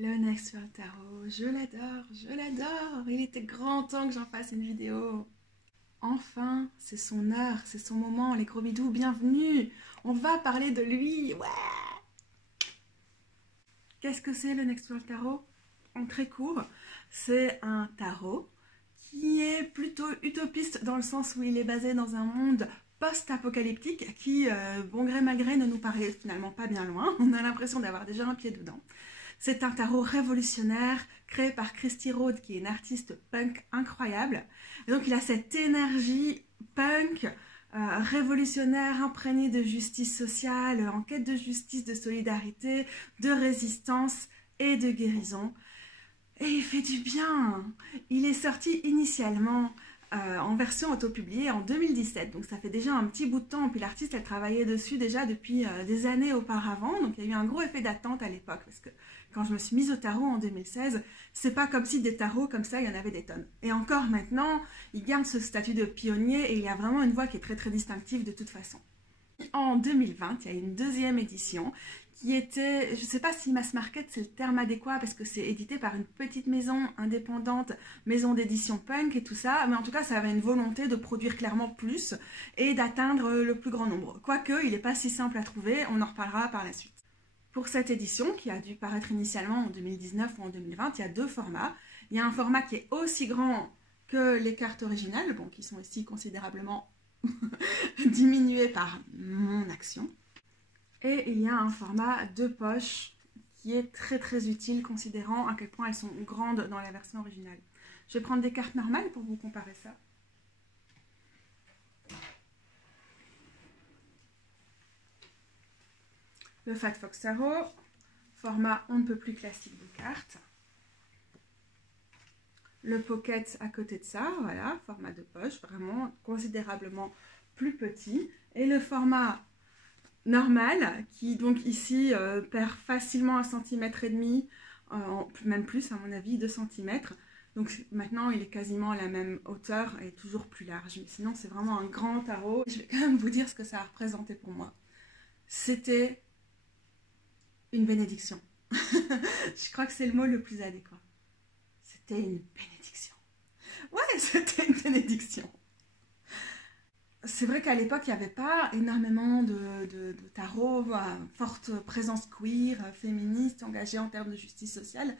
Le Next sur le tarot, je l'adore, je l'adore. Il était grand temps que j'en fasse une vidéo. Enfin, c'est son heure, c'est son moment, les gros bidous, bienvenue. On va parler de lui, ouais. Qu'est-ce que c'est le Next sur le tarot? En très court, c'est un tarot qui est plutôt utopiste dans le sens où il est basé dans un monde post-apocalyptique qui, bon gré mal gré, ne nous paraît finalement pas bien loin. On a l'impression d'avoir déjà un pied dedans. C'est un tarot révolutionnaire créé par Christy Rode, qui est une artiste punk incroyable. Et donc il a cette énergie punk, révolutionnaire, imprégnée de justice sociale, en quête de justice, de solidarité, de résistance et de guérison. Et il fait du bien. Il est sorti initialement en version autopubliée en 2017, donc ça fait déjà un petit bout de temps. Puis l'artiste, elle travaillait dessus déjà depuis des années auparavant, donc il y a eu un gros effet d'attente à l'époque, parce que quand je me suis mise au tarot en 2016, c'est pas comme si des tarots comme ça, il y en avait des tonnes. Et encore maintenant, il garde ce statut de pionnier et il y a vraiment une voix qui est très très distinctive de toute façon. En 2020, il y a une deuxième édition qui était, je ne sais pas si mass market c'est le terme adéquat parce que c'est édité par une petite maison indépendante, maison d'édition punk et tout ça, mais en tout cas ça avait une volonté de produire clairement plus et d'atteindre le plus grand nombre. Quoique, il n'est pas si simple à trouver, on en reparlera par la suite. Pour cette édition, qui a dû paraître initialement en 2019 ou en 2020, il y a deux formats. Il y a un format qui est aussi grand que les cartes originales, bon, qui sont ici considérablement diminuées par mon action. Et il y a un format de poche qui est très très utile considérant à quel point elles sont grandes dans la version originale. Je vais prendre des cartes normales pour vous comparer ça. Le Fat Fox Tarot, format on ne peut plus classique de cartes. Le Pocket à côté de ça, voilà, format de poche, vraiment considérablement plus petit. Et le format normal, qui donc ici perd facilement 1,5 cm, même plus à mon avis, 2 cm. Donc maintenant il est quasiment à la même hauteur et toujours plus large. Mais sinon c'est vraiment un grand tarot. Je vais quand même vous dire ce que ça a représenté pour moi. C'était une bénédiction. Je crois que c'est le mot le plus adéquat. C'était une bénédiction. Ouais, c'était une bénédiction. C'est vrai qu'à l'époque, il n'y avait pas énormément de tarot, forte présence queer, féministe, engagée en termes de justice sociale.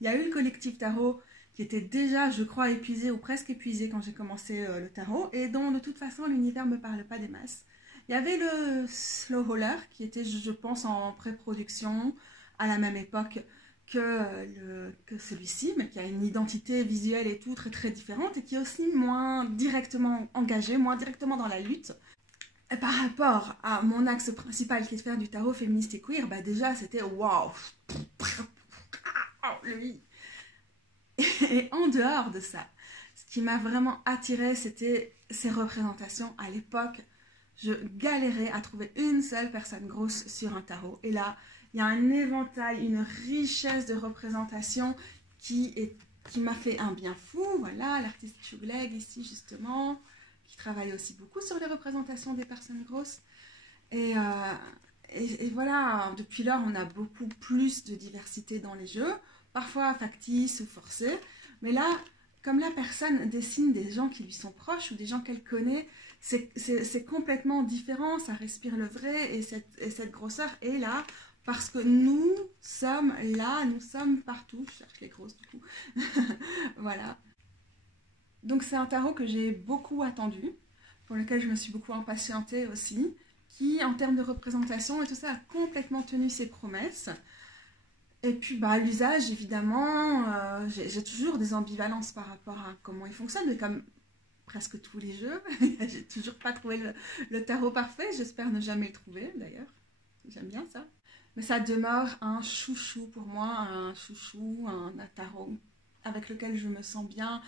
Il y a eu le collectif tarot qui était déjà, je crois, épuisé ou presque épuisé quand j'ai commencé le tarot et dont de toute façon l'univers ne me parle pas des masses. Il y avait le Slow Roller qui était, je pense, en pré-production à la même époque que celui-ci, mais qui a une identité visuelle et tout très très différente et qui est aussi moins directement engagé, moins directement dans la lutte. Et par rapport à mon axe principal qui est de faire du tarot féministe et queer, bah déjà c'était waouh, lui. Et en dehors de ça, ce qui m'a vraiment attirée, c'était ces représentations. À l'époque, je galérais à trouver une seule personne grosse sur un tarot. Et là, il y a un éventail, une richesse de représentation qui m'a fait un bien fou. Voilà, l'artiste Chugleg ici justement, qui travaille aussi beaucoup sur les représentations des personnes grosses. Et voilà, depuis lors, on a beaucoup plus de diversité dans les jeux, parfois factices ou forcés. Mais là, comme la personne dessine des gens qui lui sont proches ou des gens qu'elle connaît, c'est complètement différent, ça respire le vrai et cette grosseur est là. Parce que nous sommes là, nous sommes partout. Je cherche les grosses du coup. Voilà. Donc c'est un tarot que j'ai beaucoup attendu, pour lequel je me suis beaucoup impatientée aussi, qui en termes de représentation et tout ça a complètement tenu ses promesses. Et puis bah, à l'usage évidemment, j'ai toujours des ambivalences par rapport à comment il fonctionne, mais comme presque tous les jeux, j'ai toujours pas trouvé le tarot parfait, j'espère ne jamais le trouver d'ailleurs. J'aime bien ça. Mais ça demeure un chouchou pour moi, un chouchou, un tarot avec lequel je me sens bien.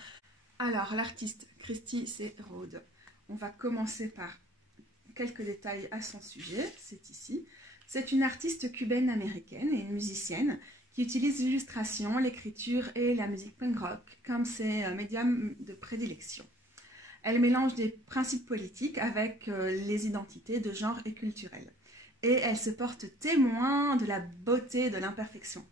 Alors, l'artiste Christy Rode. On va commencer par quelques détails à son sujet, c'est ici. C'est une artiste cubaine-américaine et une musicienne qui utilise l'illustration, l'écriture et la musique punk rock comme ses médiums de prédilection. Elle mélange des principes politiques avec les identités de genre et culturelles. Et elle se porte témoin de la beauté de l'imperfection.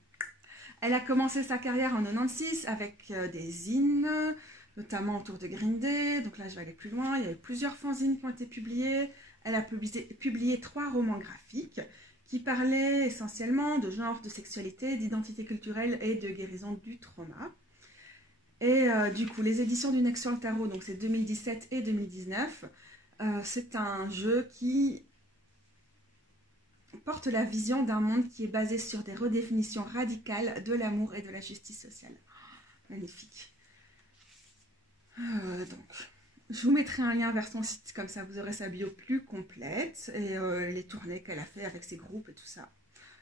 Elle a commencé sa carrière en 96 avec des zines, notamment autour de Green Day. Donc là, je vais aller plus loin. Il y a eu plusieurs fanzines qui ont été publiées. Elle a publié 3 romans graphiques qui parlaient essentiellement de genre, de sexualité, d'identité culturelle et de guérison du trauma. Et du coup, les éditions du Next World Tarot, donc c'est 2017 et 2019, c'est un jeu qui porte la vision d'un monde qui est basé sur des redéfinitions radicales de l'amour et de la justice sociale. Magnifique. Donc, je vous mettrai un lien vers son site, comme ça vous aurez sa bio plus complète et les tournées qu'elle a fait avec ses groupes et tout ça.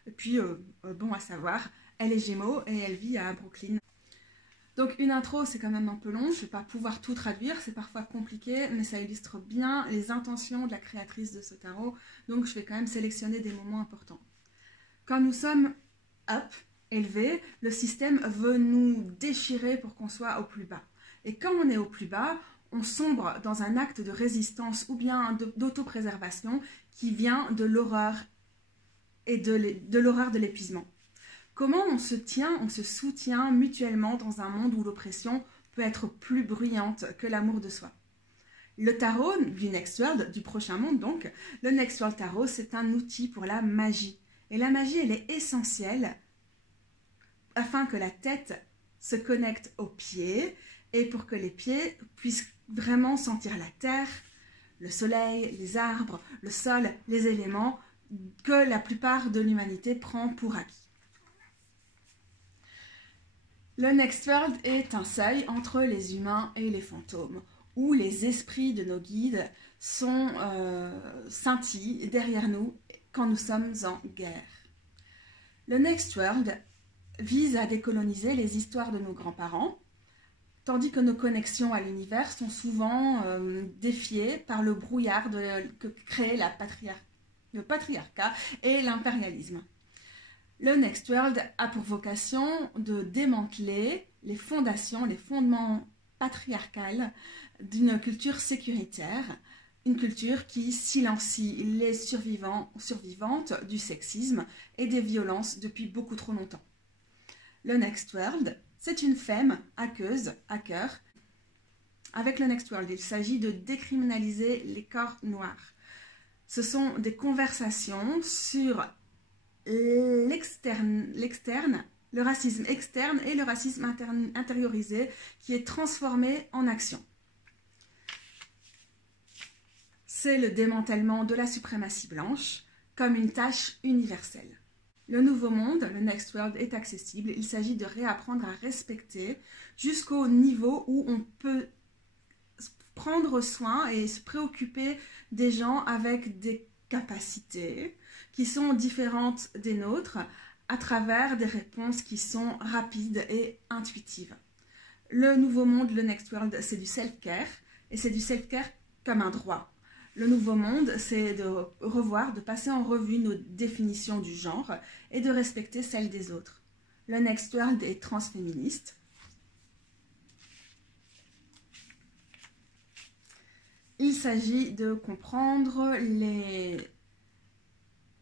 Et puis, bon à savoir, elle est Gémeaux et elle vit à Brooklyn. Donc une intro, c'est quand même un peu long, je ne vais pas pouvoir tout traduire, c'est parfois compliqué, mais ça illustre bien les intentions de la créatrice de ce tarot, donc je vais quand même sélectionner des moments importants. Quand nous sommes up, élevés, le système veut nous déchirer pour qu'on soit au plus bas. Et quand on est au plus bas, on sombre dans un acte de résistance ou bien d'autopréservation qui vient de l'horreur et de l'horreur de l'épuisement. Comment on se tient, on se soutient mutuellement dans un monde où l'oppression peut être plus bruyante que l'amour de soi. Le tarot du Next World, du prochain monde donc, le Next World Tarot, c'est un outil pour la magie. Et la magie, elle est essentielle afin que la tête se connecte aux pieds et pour que les pieds puissent vraiment sentir la terre, le soleil, les arbres, le sol, les éléments que la plupart de l'humanité prend pour acquis. Le Next World est un seuil entre les humains et les fantômes, où les esprits de nos guides sont scintillent derrière nous quand nous sommes en guerre. Le Next World vise à décoloniser les histoires de nos grands-parents, tandis que nos connexions à l'univers sont souvent défiées par le brouillard que crée le patriarcat et l'impérialisme. Le Next World a pour vocation de démanteler les fondations, les fondements patriarcales d'une culture sécuritaire, une culture qui silencie les survivantes du sexisme et des violences depuis beaucoup trop longtemps. Le Next World, c'est une femme hacker. Avec le Next World, il s'agit de décriminaliser les corps noirs. Ce sont des conversations sur l'externe, le racisme externe et le racisme intériorisé qui est transformé en action. C'est le démantèlement de la suprématie blanche comme une tâche universelle. Le nouveau monde, le Next World, est accessible. Il s'agit de réapprendre à respecter jusqu'au niveau où on peut prendre soin et se préoccuper des gens avec des capacités qui sont différentes des nôtres à travers des réponses qui sont rapides et intuitives. Le nouveau monde, le Next World, c'est du self-care et c'est du self-care comme un droit. Le nouveau monde, c'est de revoir, de passer en revue nos définitions du genre et de respecter celles des autres. Le Next World est transféministe. Il s'agit de comprendre les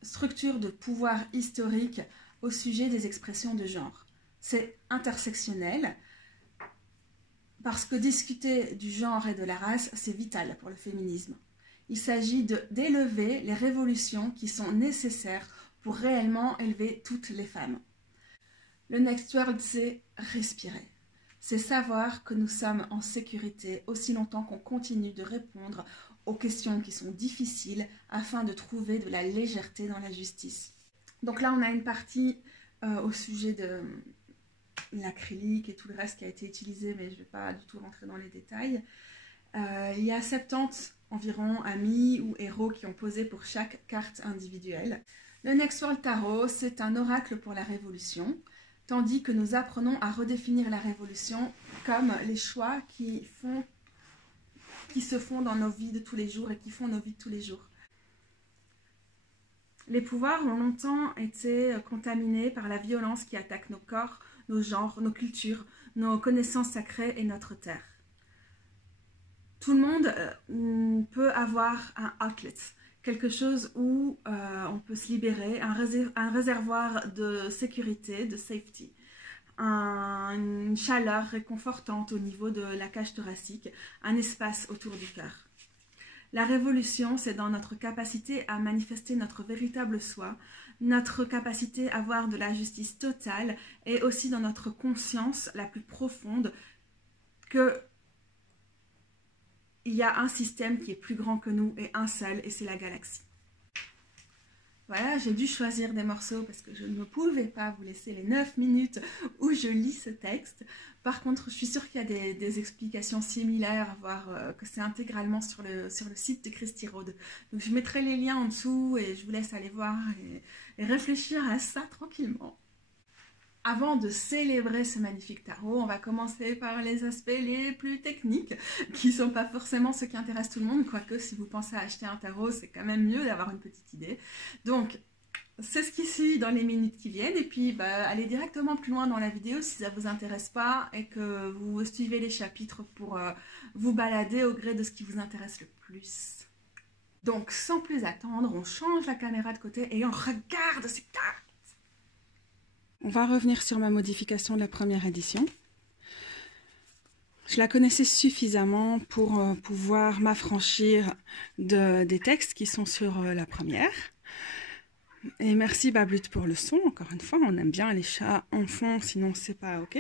structures de pouvoir historiques au sujet des expressions de genre. C'est intersectionnel parce que discuter du genre et de la race, c'est vital pour le féminisme. Il s'agit d'élever les révolutions qui sont nécessaires pour réellement élever toutes les femmes. Le Next World, c'est respirer. C'est savoir que nous sommes en sécurité aussi longtemps qu'on continue de répondre aux questions qui sont difficiles afin de trouver de la légèreté dans la justice. Donc là, on a une partie au sujet de l'acrylique et tout le reste qui a été utilisé, mais je ne vais pas du tout rentrer dans les détails. Il y a 70 environ amis ou héros qui ont posé pour chaque carte individuelle. Le Next World Tarot, c'est un oracle pour la révolution, tandis que nous apprenons à redéfinir la révolution comme les choix qui se font dans nos vies de tous les jours et qui font nos vies de tous les jours. Les pouvoirs ont longtemps été contaminés par la violence qui attaque nos corps, nos genres, nos cultures, nos connaissances sacrées et notre terre. Tout le monde peut avoir un outlet, quelque chose où on peut se libérer, un réservoir de sécurité, de safety. une chaleur réconfortante au niveau de la cage thoracique, un espace autour du cœur. La révolution, c'est dans notre capacité à manifester notre véritable soi, notre capacité à avoir de la justice totale et aussi dans notre conscience la plus profonde que il y a un système qui est plus grand que nous et un seul, et c'est la galaxie. Voilà, j'ai dû choisir des morceaux parce que je ne pouvais pas vous laisser les 9 minutes où je lis ce texte. Par contre, je suis sûre qu'il y a des explications similaires, voire que c'est intégralement sur le site de Christy Rode. Donc je mettrai les liens en dessous et je vous laisse aller voir et réfléchir à ça tranquillement. Avant de célébrer ce magnifique tarot, on va commencer par les aspects les plus techniques, qui ne sont pas forcément ceux qui intéressent tout le monde, quoique si vous pensez à acheter un tarot, c'est quand même mieux d'avoir une petite idée. Donc, c'est ce qui suit dans les minutes qui viennent, et puis allez directement plus loin dans la vidéo si ça ne vous intéresse pas, et que vous suivez les chapitres pour vous balader au gré de ce qui vous intéresse le plus. Donc, sans plus attendre, on change la caméra de côté et on regarde ces cartes. On va revenir sur ma modification de la première édition. Je la connaissais suffisamment pour pouvoir m'affranchir des textes qui sont sur la première. Et merci Bablut pour le son, encore une fois, on aime bien les chats en fond, sinon c'est pas ok.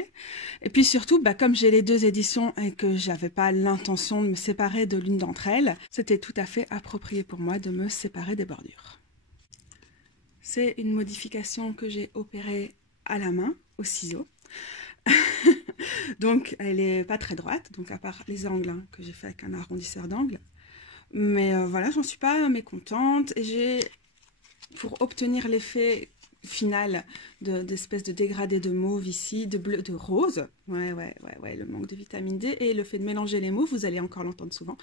Et puis surtout, comme j'ai les deux éditions et que j'avais pas l'intention de me séparer de l'une d'entre elles, c'était tout à fait approprié pour moi de me séparer des bordures. C'est une modification que j'ai opérée à la main, au ciseau. Donc elle est pas très droite, donc à part les angles que j'ai fait avec un arrondisseur d'angle. Mais voilà, j'en suis pas mécontente. Et j'ai, pour obtenir l'effet final d'espèce de dégradé de mauve ici, de bleu, de rose. Ouais, le manque de vitamine D et le fait de mélanger les mauves, vous allez encore l'entendre souvent.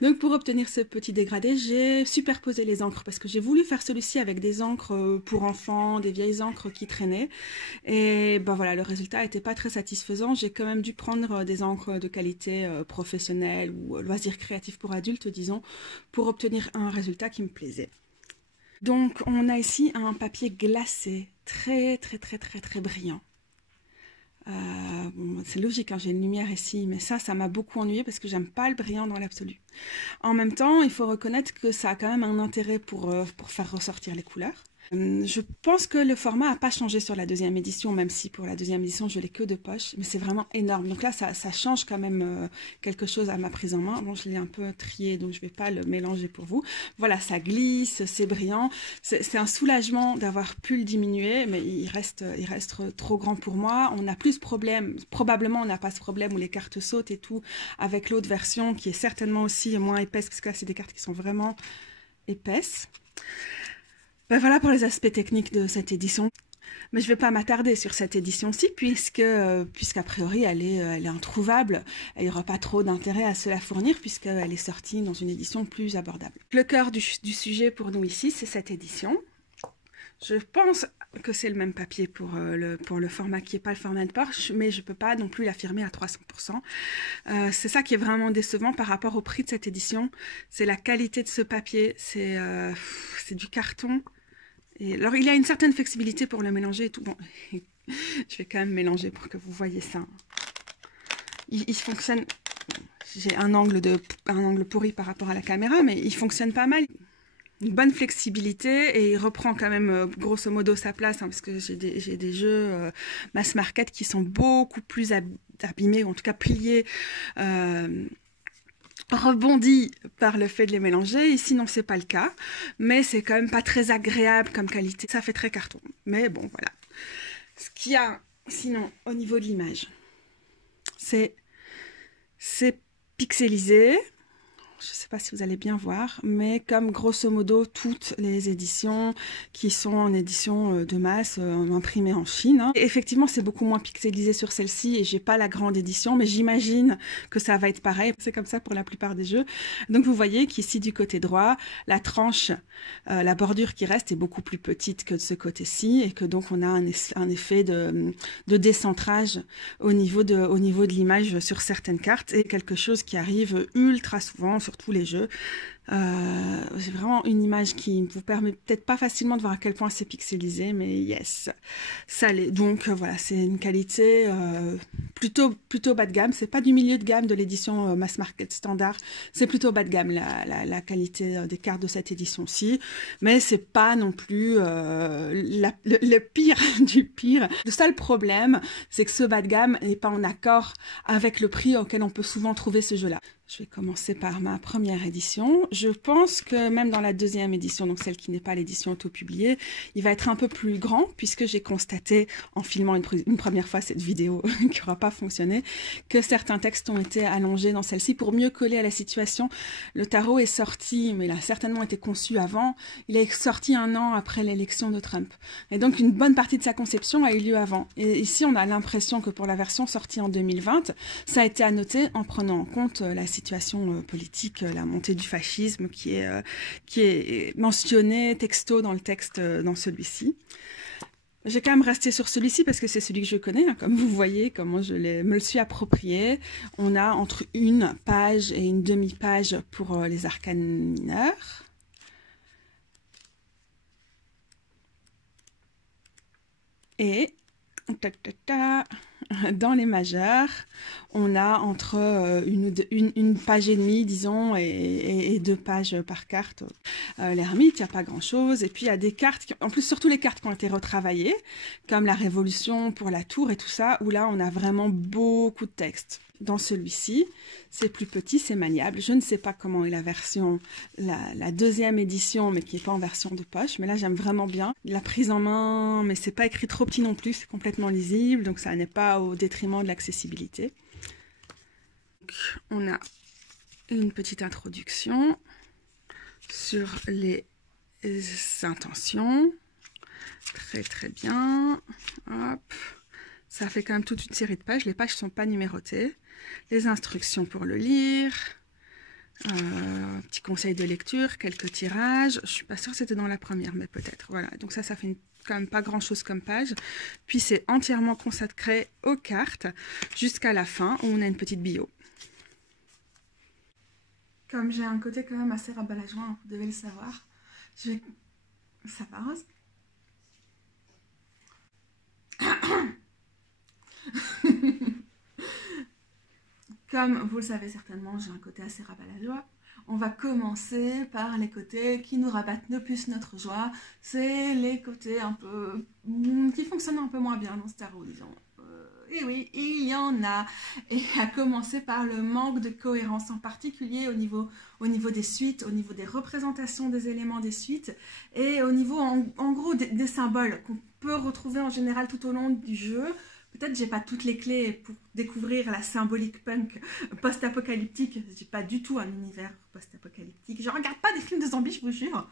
Donc pour obtenir ce petit dégradé, j'ai superposé les encres parce que j'ai voulu faire celui-ci avec des encres pour enfants, des vieilles encres qui traînaient. Et voilà, le résultat n'était pas très satisfaisant. J'ai quand même dû prendre des encres de qualité professionnelle ou loisirs créatifs pour adultes, disons, pour obtenir un résultat qui me plaisait. Donc on a ici un papier glacé, très brillant. Bon, c'est logique, j'ai une lumière ici, mais ça m'a beaucoup ennuyée parce que j'aime pas le brillant dans l'absolu. En même temps, il faut reconnaître que ça a quand même un intérêt pour faire ressortir les couleurs. Je pense que le format n'a pas changé sur la deuxième édition, même si pour la deuxième édition, je l'ai que de poche, mais c'est vraiment énorme. Donc là, ça change quand même quelque chose à ma prise en main. Bon, je l'ai un peu trié, donc je ne vais pas le mélanger pour vous. Voilà, ça glisse, c'est brillant. C'est un soulagement d'avoir pu le diminuer, mais il reste trop grand pour moi. On n'a plus ce problème, probablement on n'a pas ce problème où les cartes sautent et tout, avec l'autre version qui est certainement aussi moins épaisse, parce que là, c'est des cartes qui sont vraiment épaisses. Voilà pour les aspects techniques de cette édition. Mais je ne vais pas m'attarder sur cette édition-ci, puisqu'a priori elle est introuvable. Il n'y aura pas trop d'intérêt à se la fournir, puisqu'elle est sortie dans une édition plus abordable. Le cœur du sujet pour nous ici, c'est cette édition. Je pense que c'est le même papier pour le format qui n'est pas le format de poche, mais je ne peux pas non plus l'affirmer à 300%. C'est ça qui est vraiment décevant par rapport au prix de cette édition. C'est la qualité de ce papier, c'est du carton. Et alors, il y a une certaine flexibilité pour le mélanger et tout. Bon, je vais quand même mélanger pour que vous voyez ça. Il fonctionne... J'ai un angle pourri par rapport à la caméra, mais il fonctionne pas mal. Une bonne flexibilité et il reprend quand même grosso modo sa place, parce que j'ai des jeux mass market qui sont beaucoup plus abîmés, en tout cas pliés, rebondis par le fait de les mélanger. Ici non, c'est pas le cas, mais c'est quand même pas très agréable comme qualité, ça fait très carton, mais bon voilà. Ce qu'il y a sinon au niveau de l'image, c'est pixelisé. Je ne sais pas si vous allez bien voir, mais comme grosso modo toutes les éditions qui sont en édition de masse imprimées en Chine. Et effectivement, c'est beaucoup moins pixelisé sur celle-ci et j'ai pas la grande édition, mais j'imagine que ça va être pareil. C'est comme ça pour la plupart des jeux. Donc vous voyez qu'ici du côté droit, la tranche, la bordure qui reste est beaucoup plus petite que de ce côté-ci et que donc on a un effet de décentrage au niveau de l'image sur certaines cartes et quelque chose qui arrive ultra souvent sur tous les jeux. J'ai vraiment une image qui vous permet peut-être pas facilement de voir à quel point c'est pixelisé, mais yes, ça l'est. Donc voilà, c'est une qualité plutôt bas de gamme. C'est pas du milieu de gamme de l'édition mass market standard, c'est plutôt bas de gamme la qualité des cartes de cette édition-ci. Mais c'est pas non plus le pire du pire. Le seul problème, c'est que ce bas de gamme n'est pas en accord avec le prix auquel on peut souvent trouver ce jeu-là. Je vais commencer par ma première édition. Je pense que même dans la deuxième édition, donc celle qui n'est pas l'édition auto-publiée, il va être un peu plus grand, puisque j'ai constaté, en filmant une première fois cette vidéo qui n'aura pas fonctionné, que certains textes ont été allongés dans celle-ci pour mieux coller à la situation. Le tarot est sorti, mais il a certainement été conçu avant, il est sorti 1 an après l'élection de Trump. Et donc une bonne partie de sa conception a eu lieu avant. Et ici, on a l'impression que pour la version sortie en 2020, ça a été annoté en prenant en compte la situation politique, la montée du fascisme qui est mentionnée texto dans le texte dans celui-ci. J'ai quand même resté sur celui-ci parce que c'est celui que je connais, hein, comme vous voyez, comment me le suis approprié. On a entre une page et une demi-page pour les arcanes mineurs. Et dans les majeurs, on a entre une page et demie, disons, et 2 pages par carte. L'ermite, il n'y a pas grand-chose. Et puis, il y a des cartes, en plus, surtout les cartes qui ont été retravaillées, comme la Révolution pour la tour et tout ça, où là, on a vraiment beaucoup de texte. Dans celui-ci, c'est plus petit, c'est maniable. Je ne sais pas comment est la version, la deuxième édition, mais qui n'est pas en version de poche. Mais là, j'aime vraiment bien la prise en main, mais c'est pas écrit trop petit non plus, c'est complètement lisible, donc ça n'est pas au détriment de l'accessibilité. On a une petite introduction sur les intentions. Très très bien. Hop. Ça fait quand même toute une série de pages. Les pages ne sont pas numérotées. Les instructions pour le lire. Petit conseil de lecture, quelques tirages. Je ne suis pas sûre que c'était dans la première, mais peut-être. Voilà. Donc ça fait quand même pas grand-chose comme page. Puis c'est entièrement consacré aux cartes jusqu'à la fin où on a une petite bio. Comme j'ai un côté quand même assez rabat à la joie, vous devez le savoir, ça passe. Comme vous le savez certainement, j'ai un côté assez rabat à la joie. On va commencer par les côtés qui nous rabattent le plus notre joie. C'est les côtés un peu qui fonctionnent un peu moins bien dans ce tarot, disons. Et oui, il y en a. Et à commencer par le manque de cohérence, en particulier au niveau des suites, au niveau des représentations des éléments des suites, et au niveau, en gros, des symboles qu'on peut retrouver en général tout au long du jeu. Peut-être j'ai pas toutes les clés pour découvrir la symbolique punk post-apocalyptique. J'ai pas du tout un univers post-apocalyptique. Je regarde pas des films de zombies, je vous jure.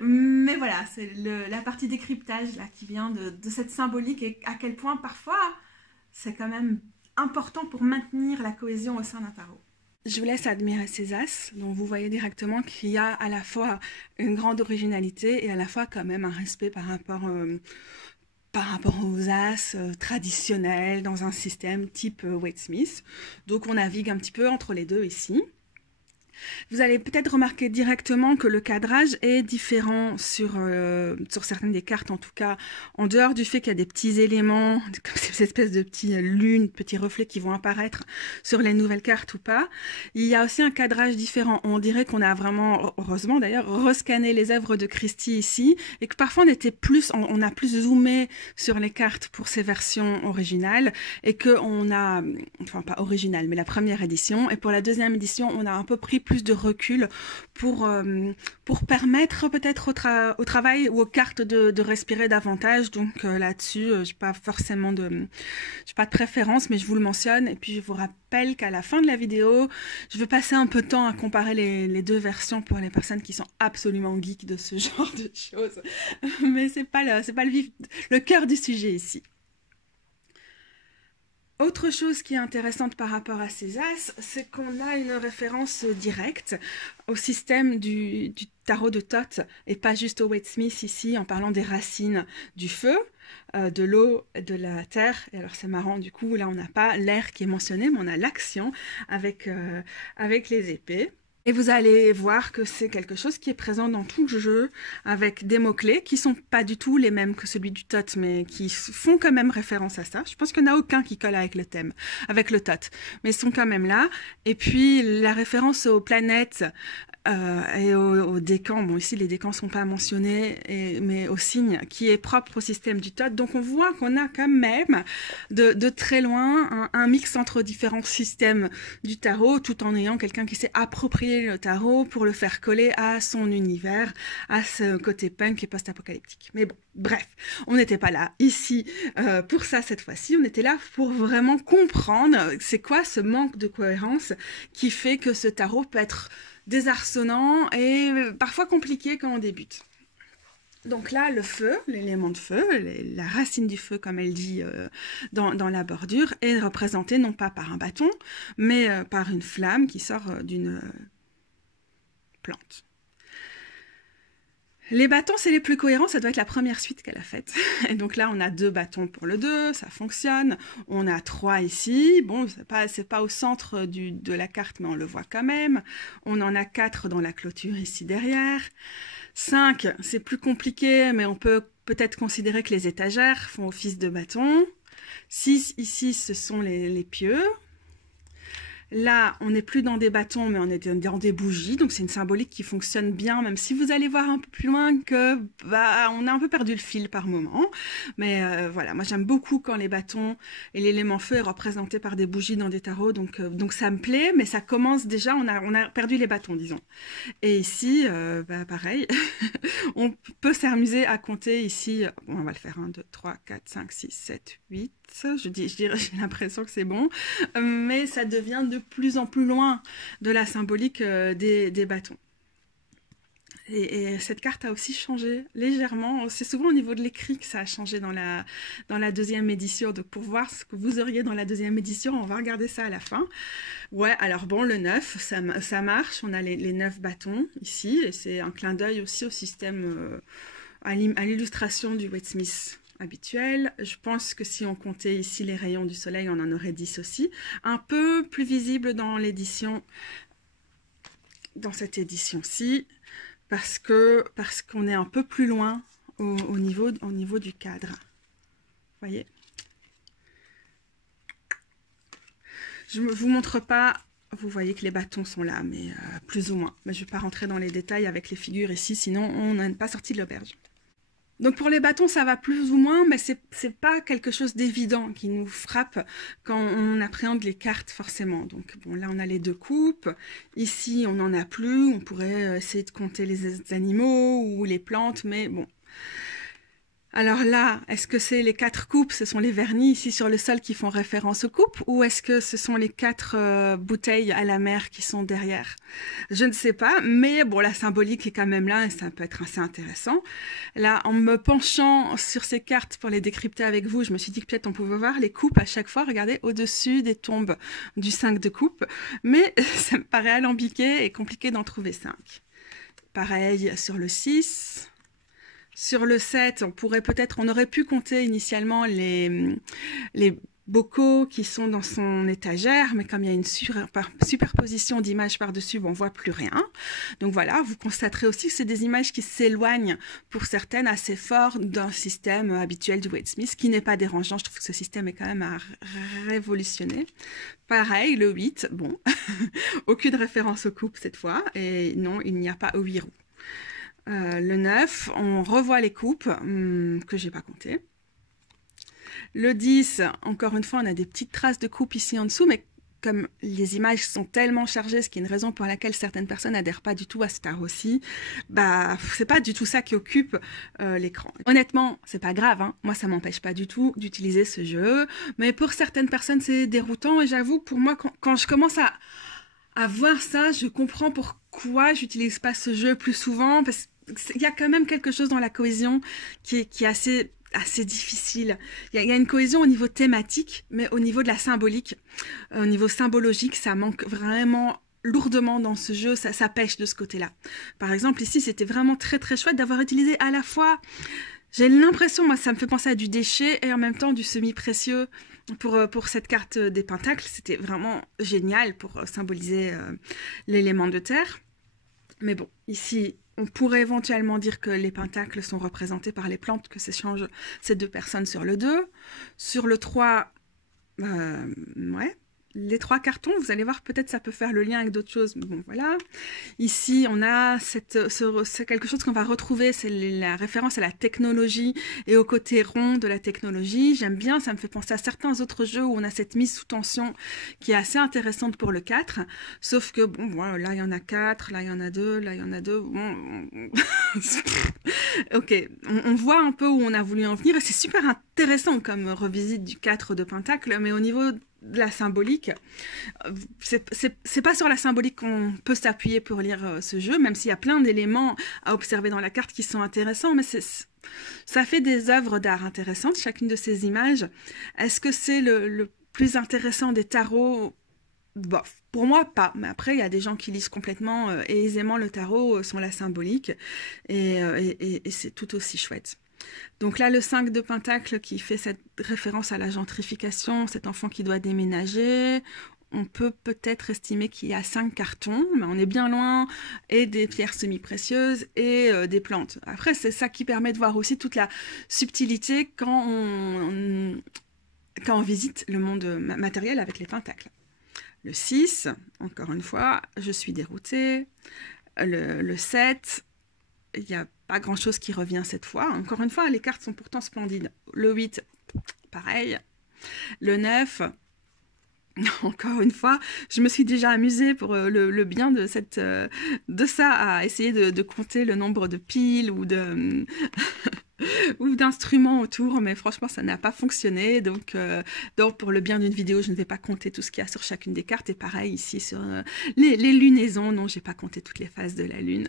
mais voilà, c'est la partie décryptage là qui vient de cette symbolique et à quel point parfois c'est quand même important pour maintenir la cohésion au sein d'un tarot. Je vous laisse admirer ces as, dont vous voyez directement qu'il y a à la fois une grande originalité et à la fois quand même un respect par rapport aux as traditionnels dans un système type Wade Smith. Donc on navigue un petit peu entre les deux ici. Vous allez peut-être remarquer directement que le cadrage est différent sur certaines des cartes, en tout cas, en dehors du fait qu'il y a des petits éléments, comme ces espèces de petites lunes, petits reflets qui vont apparaître sur les nouvelles cartes ou pas. Il y a aussi un cadrage différent. On dirait qu'on a vraiment, heureusement d'ailleurs, rescanné les œuvres de Christie ici, et que parfois on a plus zoomé sur les cartes pour ces versions originales, et qu'on a, enfin pas originale, mais la première édition, et pour la deuxième édition, on a un peu pris plus de recul pour permettre peut-être au travail ou aux cartes de respirer davantage. Donc là-dessus, j'ai pas de préférence, mais je vous le mentionne. Et puis je vous rappelle qu'à la fin de la vidéo, je vais passer un peu de temps à comparer les deux versions pour les personnes qui sont absolument geeks de ce genre de choses. Mais c'est pas le cœur du sujet ici. Autre chose qui est intéressante par rapport à ces as, c'est qu'on a une référence directe au système du tarot de Thoth et pas juste au Wade Smith ici en parlant des racines du feu, de l'eau, de la terre. Et alors c'est marrant, du coup là on n'a pas l'air qui est mentionné, mais on a l'action avec les épées. Et vous allez voir que c'est quelque chose qui est présent dans tout le jeu, avec des mots-clés qui sont pas du tout les mêmes que celui du tot, mais qui font quand même référence à ça. Je pense qu'il n'y en a aucun qui colle avec le thème, avec le tot, mais ils sont quand même là. Et puis la référence aux planètes et aux décans, bon ici les décans sont pas mentionnés, mais au signe qui est propre au système du tot. Donc on voit qu'on a quand même de très loin un mix entre différents systèmes du tarot, tout en ayant quelqu'un qui s'est approprié le tarot pour le faire coller à son univers, à ce côté punk et post-apocalyptique. Mais bon, bref, on n'était pas là ici pour ça cette fois-ci, on était là pour vraiment comprendre c'est quoi ce manque de cohérence qui fait que ce tarot peut être désarçonnant et parfois compliqué quand on débute. Donc là, le feu, l'élément de feu, la racine du feu, comme elle dit dans la bordure, est représentée non pas par un bâton, mais par une flamme qui sort d'une plante. Les bâtons, c'est les plus cohérents, ça doit être la première suite qu'elle a faite. Et donc là, on a 2 bâtons pour le 2, ça fonctionne. On a 3 ici, bon, c'est pas au centre de la carte, mais on le voit quand même. On en a 4 dans la clôture ici derrière. 5, c'est plus compliqué, mais on peut peut-être considérer que les étagères font office de bâton. 6, ici, ce sont les pieux. Là, on n'est plus dans des bâtons, mais on est dans des bougies, donc c'est une symbolique qui fonctionne bien, même si vous allez voir un peu plus loin que on a un peu perdu le fil par moment. Mais voilà, moi j'aime beaucoup quand les bâtons et l'élément feu est représenté par des bougies dans des tarots, donc ça me plaît, mais ça commence déjà, on a perdu les bâtons, disons. Et ici, pareil, on peut s'amuser à compter ici, bon, on va le faire 1, 2, 3, 4, 5, 6, 7, 8, j'ai l'impression que c'est bon, mais ça devient de plus en plus loin de la symbolique des bâtons. Et cette carte a aussi changé légèrement. C'est souvent au niveau de l'écrit que ça a changé dans la deuxième édition. Donc pour voir ce que vous auriez dans la deuxième édition, on va regarder ça à la fin. Ouais, alors bon, le 9, ça marche. On a les 9 bâtons ici. Et c'est un clin d'œil aussi au système, à l'illustration du Wade Smith habituel. Je pense que si on comptait ici les rayons du soleil, on en aurait 10 aussi. Un peu plus visible dans l'édition, dans cette édition-ci, parce qu'on est un peu plus loin au niveau du cadre. Vous voyez? Je ne vous montre pas, vous voyez que les bâtons sont là, mais plus ou moins. Mais je ne vais pas rentrer dans les détails avec les figures ici, sinon on n'est pas sorti de l'auberge. Donc pour les bâtons, ça va plus ou moins, mais c'est pas quelque chose d'évident qui nous frappe quand on appréhende les cartes forcément. Donc bon, là on a les 2 coupes, ici on n'en a plus, on pourrait essayer de compter les animaux ou les plantes, mais bon. Alors là, est-ce que c'est les 4 coupes, ce sont les vernis ici sur le sol qui font référence aux coupes, ou est-ce que ce sont les 4 bouteilles à la mer qui sont derrière? Je ne sais pas, mais bon, la symbolique est quand même là et ça peut être assez intéressant. Là, en me penchant sur ces cartes pour les décrypter avec vous, je me suis dit que peut-être on pouvait voir les coupes à chaque fois, regardez, au-dessus des tombes du 5 de coupe, mais ça me paraît alambiqué et compliqué d'en trouver 5. Pareil sur le 6. Sur le 7, on aurait pu compter initialement les bocaux qui sont dans son étagère, mais comme il y a une superposition d'images par-dessus, on ne voit plus rien. Donc voilà, vous constaterez aussi que c'est des images qui s'éloignent, pour certaines, assez fort d'un système habituel du Wade Smith, qui n'est pas dérangeant. Je trouve que ce système est quand même à révolutionner. Pareil, le 8, bon, aucune référence aux coupes cette fois, et non, il n'y a pas aux 8 roues. Le 9, on revoit les coupes que j'ai pas comptées. Le 10, encore une fois, on a des petites traces de coupes ici en dessous, mais comme les images sont tellement chargées, ce qui est une raison pour laquelle certaines personnes n'adhèrent pas du tout à ce tarot-ci, c'est pas du tout ça qui occupe l'écran. Honnêtement, c'est pas grave, hein. Moi ça m'empêche pas du tout d'utiliser ce jeu, mais pour certaines personnes c'est déroutant, et j'avoue, pour moi, quand je commence à voir ça, je comprends pourquoi j'utilise pas ce jeu plus souvent, parce qu'il y a quand même quelque chose dans la cohésion qui est assez difficile. Il y a une cohésion au niveau thématique, mais au niveau de la symbolique, au niveau symbologique, ça manque vraiment lourdement dans ce jeu, ça pêche de ce côté-là. Par exemple, ici, c'était vraiment très très chouette d'avoir utilisé à la fois J'ai l'impression, moi, ça me fait penser à du déchet et en même temps du semi-précieux pour cette carte des pentacles. C'était vraiment génial pour symboliser l'élément de terre. Mais bon, ici, on pourrait éventuellement dire que les pentacles sont représentés par les plantes que s'échangent ces deux personnes sur le 2. Sur le 3, ouais. Les 3 cartons, vous allez voir, peut-être ça peut faire le lien avec d'autres choses. Mais bon, voilà. Ici, on a c'est quelque chose qu'on va retrouver, c'est la référence à la technologie et au côté rond de la technologie. J'aime bien, ça me fait penser à certains autres jeux où on a cette mise sous tension qui est assez intéressante pour le 4. Sauf que, bon, voilà, là, il y en a 4, là, il y en a 2, là, il y en a 2. Bon, ok, on voit un peu où on a voulu en venir et c'est super intéressant comme revisite du 4 de Pentacle, mais au niveau de la symbolique, c'est pas sur la symbolique qu'on peut s'appuyer pour lire ce jeu, même s'il y a plein d'éléments à observer dans la carte qui sont intéressants, mais ça fait des œuvres d'art intéressantes, chacune de ces images. Est-ce que c'est le plus intéressant des tarots? Bof, pour moi pas, mais après il y a des gens qui lisent complètement et aisément le tarot sans la symbolique et c'est tout aussi chouette. Donc là le 5 de Pentacle qui fait cette référence à la gentrification, cet enfant qui doit déménager, on peut peut-être estimer qu'il y a 5 cartons, mais on est bien loin, et des pierres semi-précieuses et des plantes. Après c'est ça qui permet de voir aussi toute la subtilité quand on visite le monde matériel avec les pentacles. Le 6, encore une fois, je suis déroutée. Le 7, il n'y a pas grand-chose qui revient cette fois. Encore une fois, les cartes sont pourtant splendides. Le 8, pareil. Le 9, encore une fois, je me suis déjà amusée pour le bien de ça à essayer de compter le nombre de piles ou ou d'instruments autour, mais franchement ça n'a pas fonctionné, donc pour le bien d'une vidéo je ne vais pas compter tout ce qu'il y a sur chacune des cartes, et pareil ici sur les lunaisons, non, j'ai pas compté toutes les phases de la lune.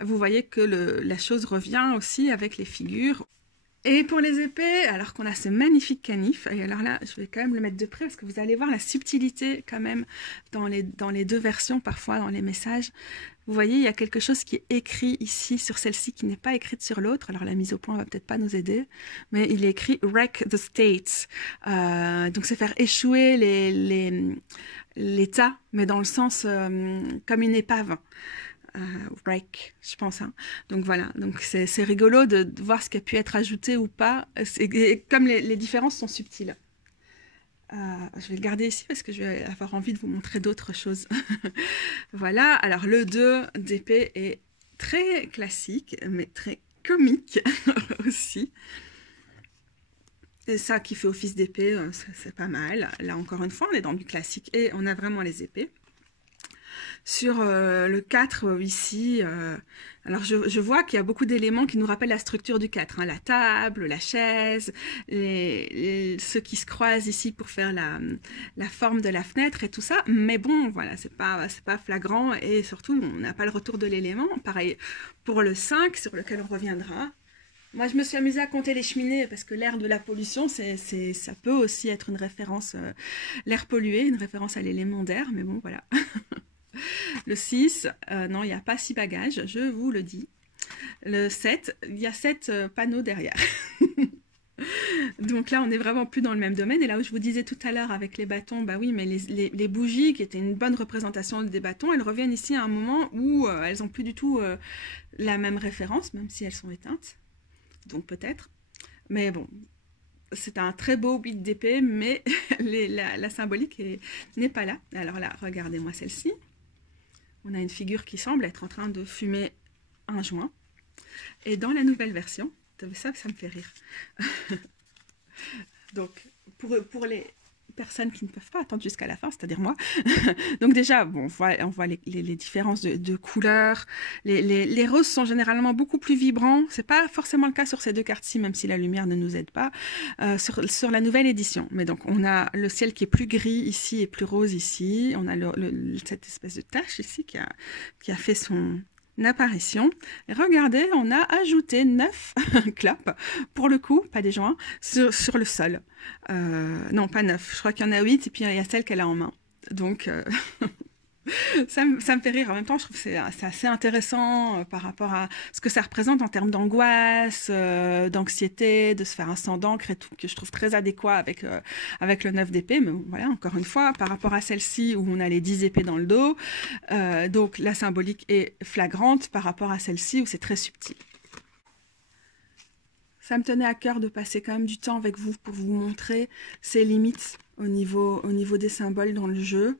Vous voyez que la chose revient aussi avec les figures. Et pour les épées, alors qu'on a ce magnifique canif, et alors là, je vais quand même le mettre de près parce que vous allez voir la subtilité quand même dans les deux versions, parfois dans les messages. Vous voyez, il y a quelque chose qui est écrit ici sur celle-ci qui n'est pas écrite sur l'autre. Alors la mise au point va peut-être pas nous aider, mais il est écrit « Wreck the States ». Donc c'est faire échouer l'État, mais dans le sens comme une épave. Break, je pense. Hein. Donc voilà, donc c'est rigolo de voir ce qui a pu être ajouté ou pas, et comme les différences sont subtiles. Je vais le garder ici parce que je vais avoir envie de vous montrer d'autres choses. Voilà, alors le 2 d'épée est très classique, mais très comique aussi. Et ça qui fait office d'épée, c'est pas mal. Là, encore une fois, on est dans du classique et on a vraiment les épées. Sur le 4 ici, alors je vois qu'il y a beaucoup d'éléments qui nous rappellent la structure du 4, hein, la table, la chaise, ceux qui se croisent ici pour faire la forme de la fenêtre et tout ça, mais bon, voilà, c'est pas flagrant et surtout on n'a pas le retour de l'élément. Pareil pour le 5 sur lequel on reviendra. Moi, je me suis amusée à compter les cheminées parce que l'air de la pollution, ça peut aussi être une référence, l'air pollué, une référence à l'élément d'air, mais bon, voilà. Le 6, non, il n'y a pas 6 bagages, je vous le dis. Le 7, il y a 7 panneaux derrière. Donc là, on n'est vraiment plus dans le même domaine. Et là où je vous disais tout à l'heure avec les bâtons, bah oui, mais les bougies, qui étaient une bonne représentation des bâtons, elles reviennent ici à un moment où elles n'ont plus du tout la même référence, même si elles sont éteintes. Donc peut-être. Mais bon, c'est un très beau 8 d'épée, mais la symbolique n'est pas là. Alors là, regardez-moi celle-ci. On a une figure qui semble être en train de fumer un joint. Et dans la nouvelle version, ça me fait rire. Donc, pour les personnes qui ne peuvent pas attendre jusqu'à la fin, c'est-à-dire moi. Donc déjà, bon, on voit les différences de couleurs. Les roses sont généralement beaucoup plus vibrants. C'est pas forcément le cas sur ces deux cartes-ci, même si la lumière ne nous aide pas, sur la nouvelle édition. Mais donc, on a le ciel qui est plus gris ici et plus rose ici. On a cette espèce de tache ici qui a fait son apparition. Et regardez, on a ajouté 9 clopes, pour le coup, pas des joints, sur le sol. Non, pas 9, je crois qu'il y en a 8, et puis il y a celle qu'elle a en main. Donc, Ça me fait rire. En même temps, je trouve que c'est assez intéressant par rapport à ce que ça représente en termes d'angoisse, d'anxiété, de se faire un sang d'encre et tout, que je trouve très adéquat avec le 9 d'épée. Mais bon, voilà, encore une fois, par rapport à celle-ci où on a les 10 épées dans le dos, donc la symbolique est flagrante par rapport à celle-ci où c'est très subtil. Ça me tenait à cœur de passer quand même du temps avec vous pour vous montrer ces limites au niveau des symboles dans le jeu,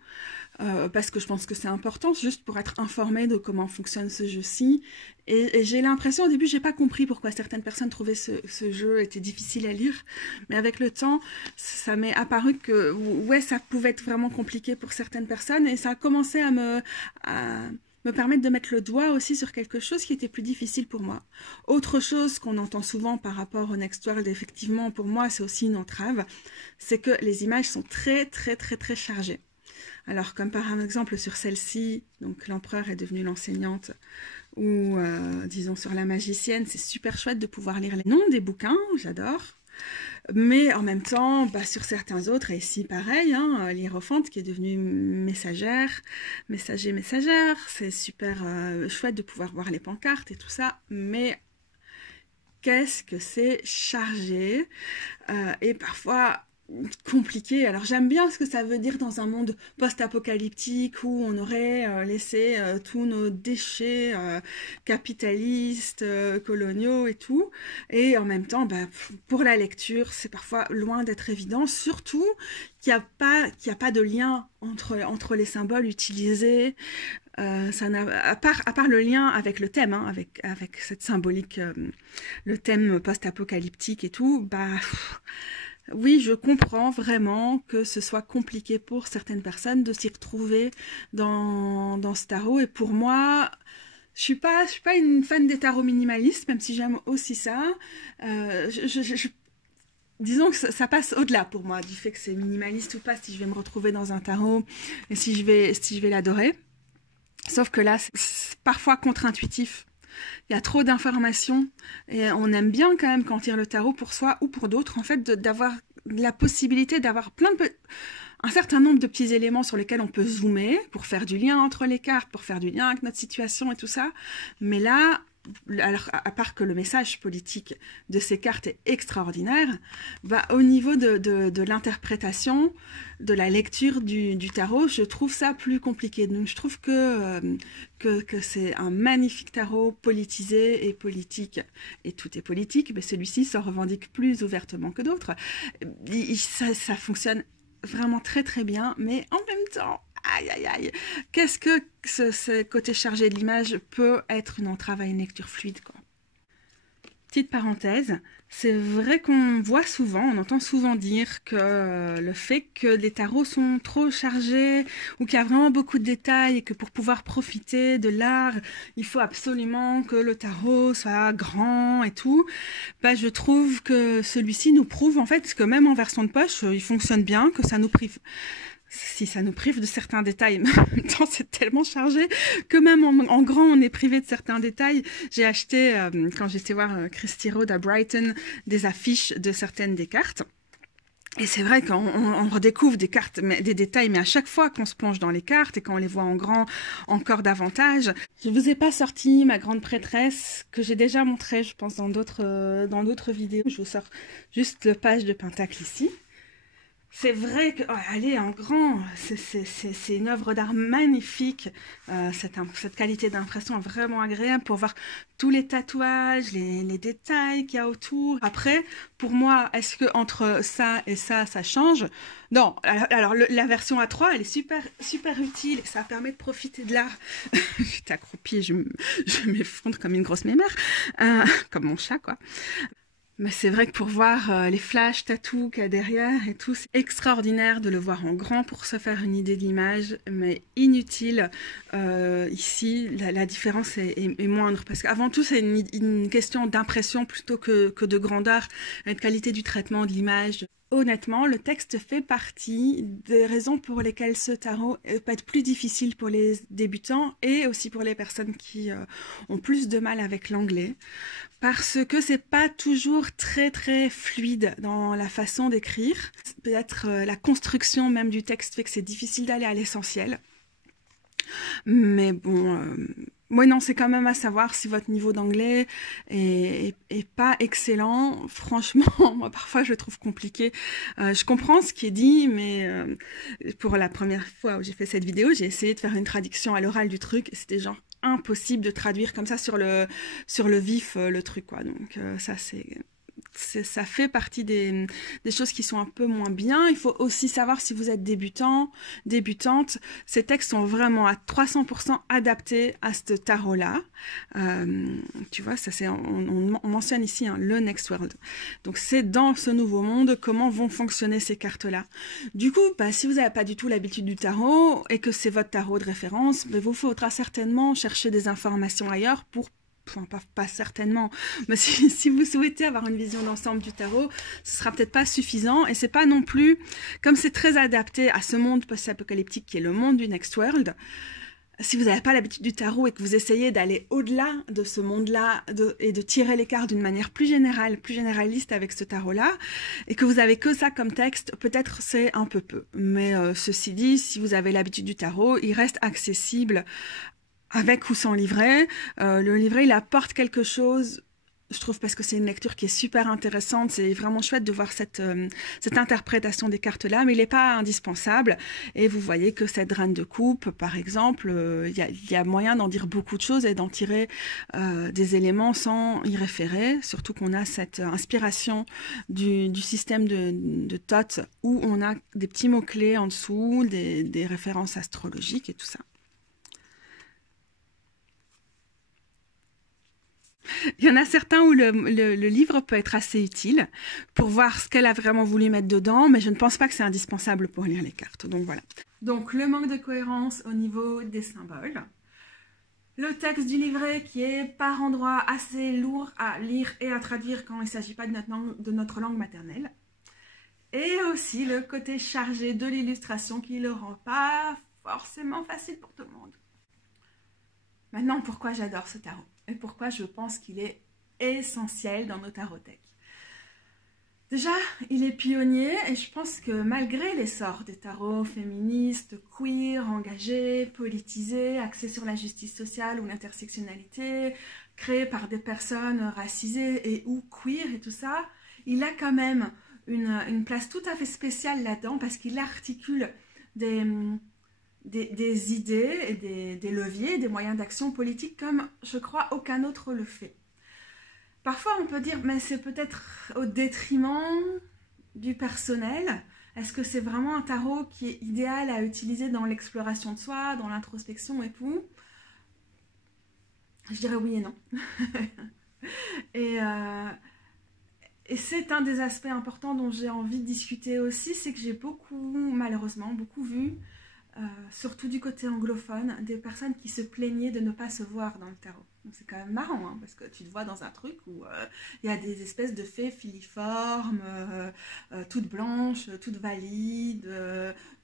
parce que je pense que c'est important, juste pour être informé de comment fonctionne ce jeu-ci. Et j'ai l'impression, au début, j'ai pas compris pourquoi certaines personnes trouvaient ce jeu était difficile à lire, mais avec le temps, ça m'est apparu que ouais, ça pouvait être vraiment compliqué pour certaines personnes, et ça a commencé à me permettre de mettre le doigt aussi sur quelque chose qui était plus difficile pour moi. Autre chose qu'on entend souvent par rapport au Next World, effectivement, pour moi, c'est aussi une entrave, c'est que les images sont très, très, très, très chargées. Alors, comme par exemple sur celle-ci, donc l'empereur est devenu l'enseignante, ou disons sur la magicienne, c'est super chouette de pouvoir lire les noms des bouquins, j'adore. Mais en même temps, bah, sur certains autres, et ici pareil, hein, l'hiérophante qui est devenue messagère, messagère, c'est super chouette de pouvoir voir les pancartes et tout ça, mais qu'est-ce que c'est chargé et parfois compliqué. Alors j'aime bien ce que ça veut dire dans un monde post-apocalyptique où on aurait laissé tous nos déchets capitalistes, coloniaux et tout. Et en même temps, bah, pour la lecture, c'est parfois loin d'être évident, surtout qu'il n'y a pas de lien entre les symboles utilisés. Ça à part le lien avec le thème, hein, avec cette symbolique, le thème post-apocalyptique et tout, bah... Oui, je comprends vraiment que ce soit compliqué pour certaines personnes de s'y retrouver dans ce tarot. Et pour moi, je suis pas une fan des tarots minimalistes, même si j'aime aussi ça. Disons que ça passe au-delà pour moi du fait que c'est minimaliste ou pas, si je vais me retrouver dans un tarot et si je vais l'adorer. Sauf que là, c'est parfois contre-intuitif. Il y a trop d'informations et on aime bien quand même quand lire le tarot pour soi ou pour d'autres, en fait, d'avoir la possibilité d'avoir un certain nombre de petits éléments sur lesquels on peut zoomer pour faire du lien entre les cartes, pour faire du lien avec notre situation et tout ça. Mais là, alors, à part que le message politique de ces cartes est extraordinaire, bah, au niveau de l'interprétation, de la lecture du tarot, je trouve ça plus compliqué. Donc je trouve que c'est un magnifique tarot politisé et politique. Et tout est politique, mais celui-ci se revendique plus ouvertement que d'autres. Ça fonctionne vraiment très très bien, mais en même temps, aïe aïe aïe, qu'est-ce que ce côté chargé de l'image peut être une entrave à une lecture fluide, quoi. Petite parenthèse, c'est vrai qu'on voit souvent, on entend souvent dire que le fait que les tarots sont trop chargés ou qu'il y a vraiment beaucoup de détails et que pour pouvoir profiter de l'art, il faut absolument que le tarot soit grand et tout, bah, je trouve que celui-ci nous prouve en fait que même en version de poche, il fonctionne bien, que ça nous prive. Si ça nous prive de certains détails, mais en même temps c'est tellement chargé que même en grand on est privé de certains détails. J'ai acheté, quand j'étais voir Christy Road à Brighton, des affiches de certaines des cartes. Et c'est vrai qu'on redécouvre des cartes, des détails, mais à chaque fois qu'on se plonge dans les cartes et qu'on les voit en grand, encore davantage. Je vous ai pas sorti ma grande prêtresse, que j'ai déjà montrée, je pense, dans d'autres vidéos. Je vous sors juste le page de Pentacle ici. C'est vrai que, elle est en grand, c'est une œuvre d'art magnifique, cette qualité d'impression est vraiment agréable pour voir tous les tatouages, les détails qu'il y a autour. Après, pour moi, est-ce que entre ça et ça change? Non, alors la version A3, elle est super, super utile, ça permet de profiter de l'art. J'étais accroupie, je m'effondre comme une grosse mémère, comme mon chat, quoi. Mais c'est vrai que pour voir les flashs, tatous qu'il y a derrière et tout, c'est extraordinaire de le voir en grand pour se faire une idée de l'image, mais inutile. Ici, la différence est moindre, parce qu'avant tout, c'est une question d'impression plutôt que de grandeur et de qualité du traitement de l'image. Honnêtement, le texte fait partie des raisons pour lesquelles ce tarot peut être plus difficile pour les débutants et aussi pour les personnes qui ont plus de mal avec l'anglais, parce que c'est pas toujours très très fluide dans la façon d'écrire. Peut-être la construction même du texte fait que c'est difficile d'aller à l'essentiel. Mais bon, ouais, non, c'est quand même à savoir si votre niveau d'anglais est pas excellent. Franchement, moi, parfois, je le trouve compliqué. Je comprends ce qui est dit, mais pour la première fois où j'ai fait cette vidéo, j'ai essayé de faire une traduction à l'oral du truc. Et c'était genre impossible de traduire comme ça sur le vif le truc, quoi. Donc, ça, ça fait partie des choses qui sont un peu moins bien. Il faut aussi savoir si vous êtes débutant, débutante. Ces textes sont vraiment à 300% adaptés à ce tarot-là. Tu vois, ça on mentionne ici hein, le Next World. Donc c'est dans ce nouveau monde comment vont fonctionner ces cartes-là. Du coup, bah, si vous n'avez pas du tout l'habitude du tarot et que c'est votre tarot de référence, bah, vous faudra certainement chercher des informations ailleurs pour enfin, pas certainement, mais si vous souhaitez avoir une vision d'ensemble du tarot, ce sera peut-être pas suffisant et c'est pas non plus, comme c'est très adapté à ce monde post-apocalyptique qui est le monde du Next World, si vous n'avez pas l'habitude du tarot et que vous essayez d'aller au-delà de ce monde-là et de tirer les cartes d'une manière plus générale, plus généraliste avec ce tarot-là, et que vous avez que ça comme texte, peut-être c'est un peu. Mais ceci dit, si vous avez l'habitude du tarot, il reste accessible avec ou sans livret. Le livret, il apporte quelque chose, je trouve, parce que c'est une lecture qui est super intéressante. C'est vraiment chouette de voir cette interprétation des cartes-là, mais il n'est pas indispensable. Et vous voyez que cette reine de coupe, par exemple, y a moyen d'en dire beaucoup de choses et d'en tirer des éléments sans y référer, surtout qu'on a cette inspiration du système de Thoth, où on a des petits mots-clés en dessous, des références astrologiques et tout ça. Il y en a certains où le livre peut être assez utile pour voir ce qu'elle a vraiment voulu mettre dedans, mais je ne pense pas que c'est indispensable pour lire les cartes. Donc voilà. Donc le manque de cohérence au niveau des symboles. Le texte du livret qui est par endroits assez lourd à lire et à traduire quand il ne s'agit pas de notre langue maternelle. Et aussi le côté chargé de l'illustration qui ne le rend pas forcément facile pour tout le monde. Maintenant, pourquoi j'adore ce tarot et pourquoi je pense qu'il est essentiel dans nos tarothèques. Déjà, il est pionnier et je pense que malgré l'essor des tarots féministes, queer, engagés, politisés, axés sur la justice sociale ou l'intersectionnalité, créés par des personnes racisées et ou queer et tout ça, il a quand même une place tout à fait spéciale là-dedans parce qu'il articule des idées et des leviers, des moyens d'action politique comme je crois aucun autre le fait. Parfois on peut dire mais c'est peut-être au détriment du personnel. Est-ce que c'est vraiment un tarot qui est idéal à utiliser dans l'exploration de soi, dans l'introspection et tout? Je dirais oui et non. Et c'est un des aspects importants dont j'ai envie de discuter aussi, c'est que j'ai malheureusement beaucoup vu surtout du côté anglophone, des personnes qui se plaignaient de ne pas se voir dans le tarot. Donc c'est quand même marrant, hein, parce que tu te vois dans un truc où il y a des espèces de fées filiformes, toutes blanches, toutes valides,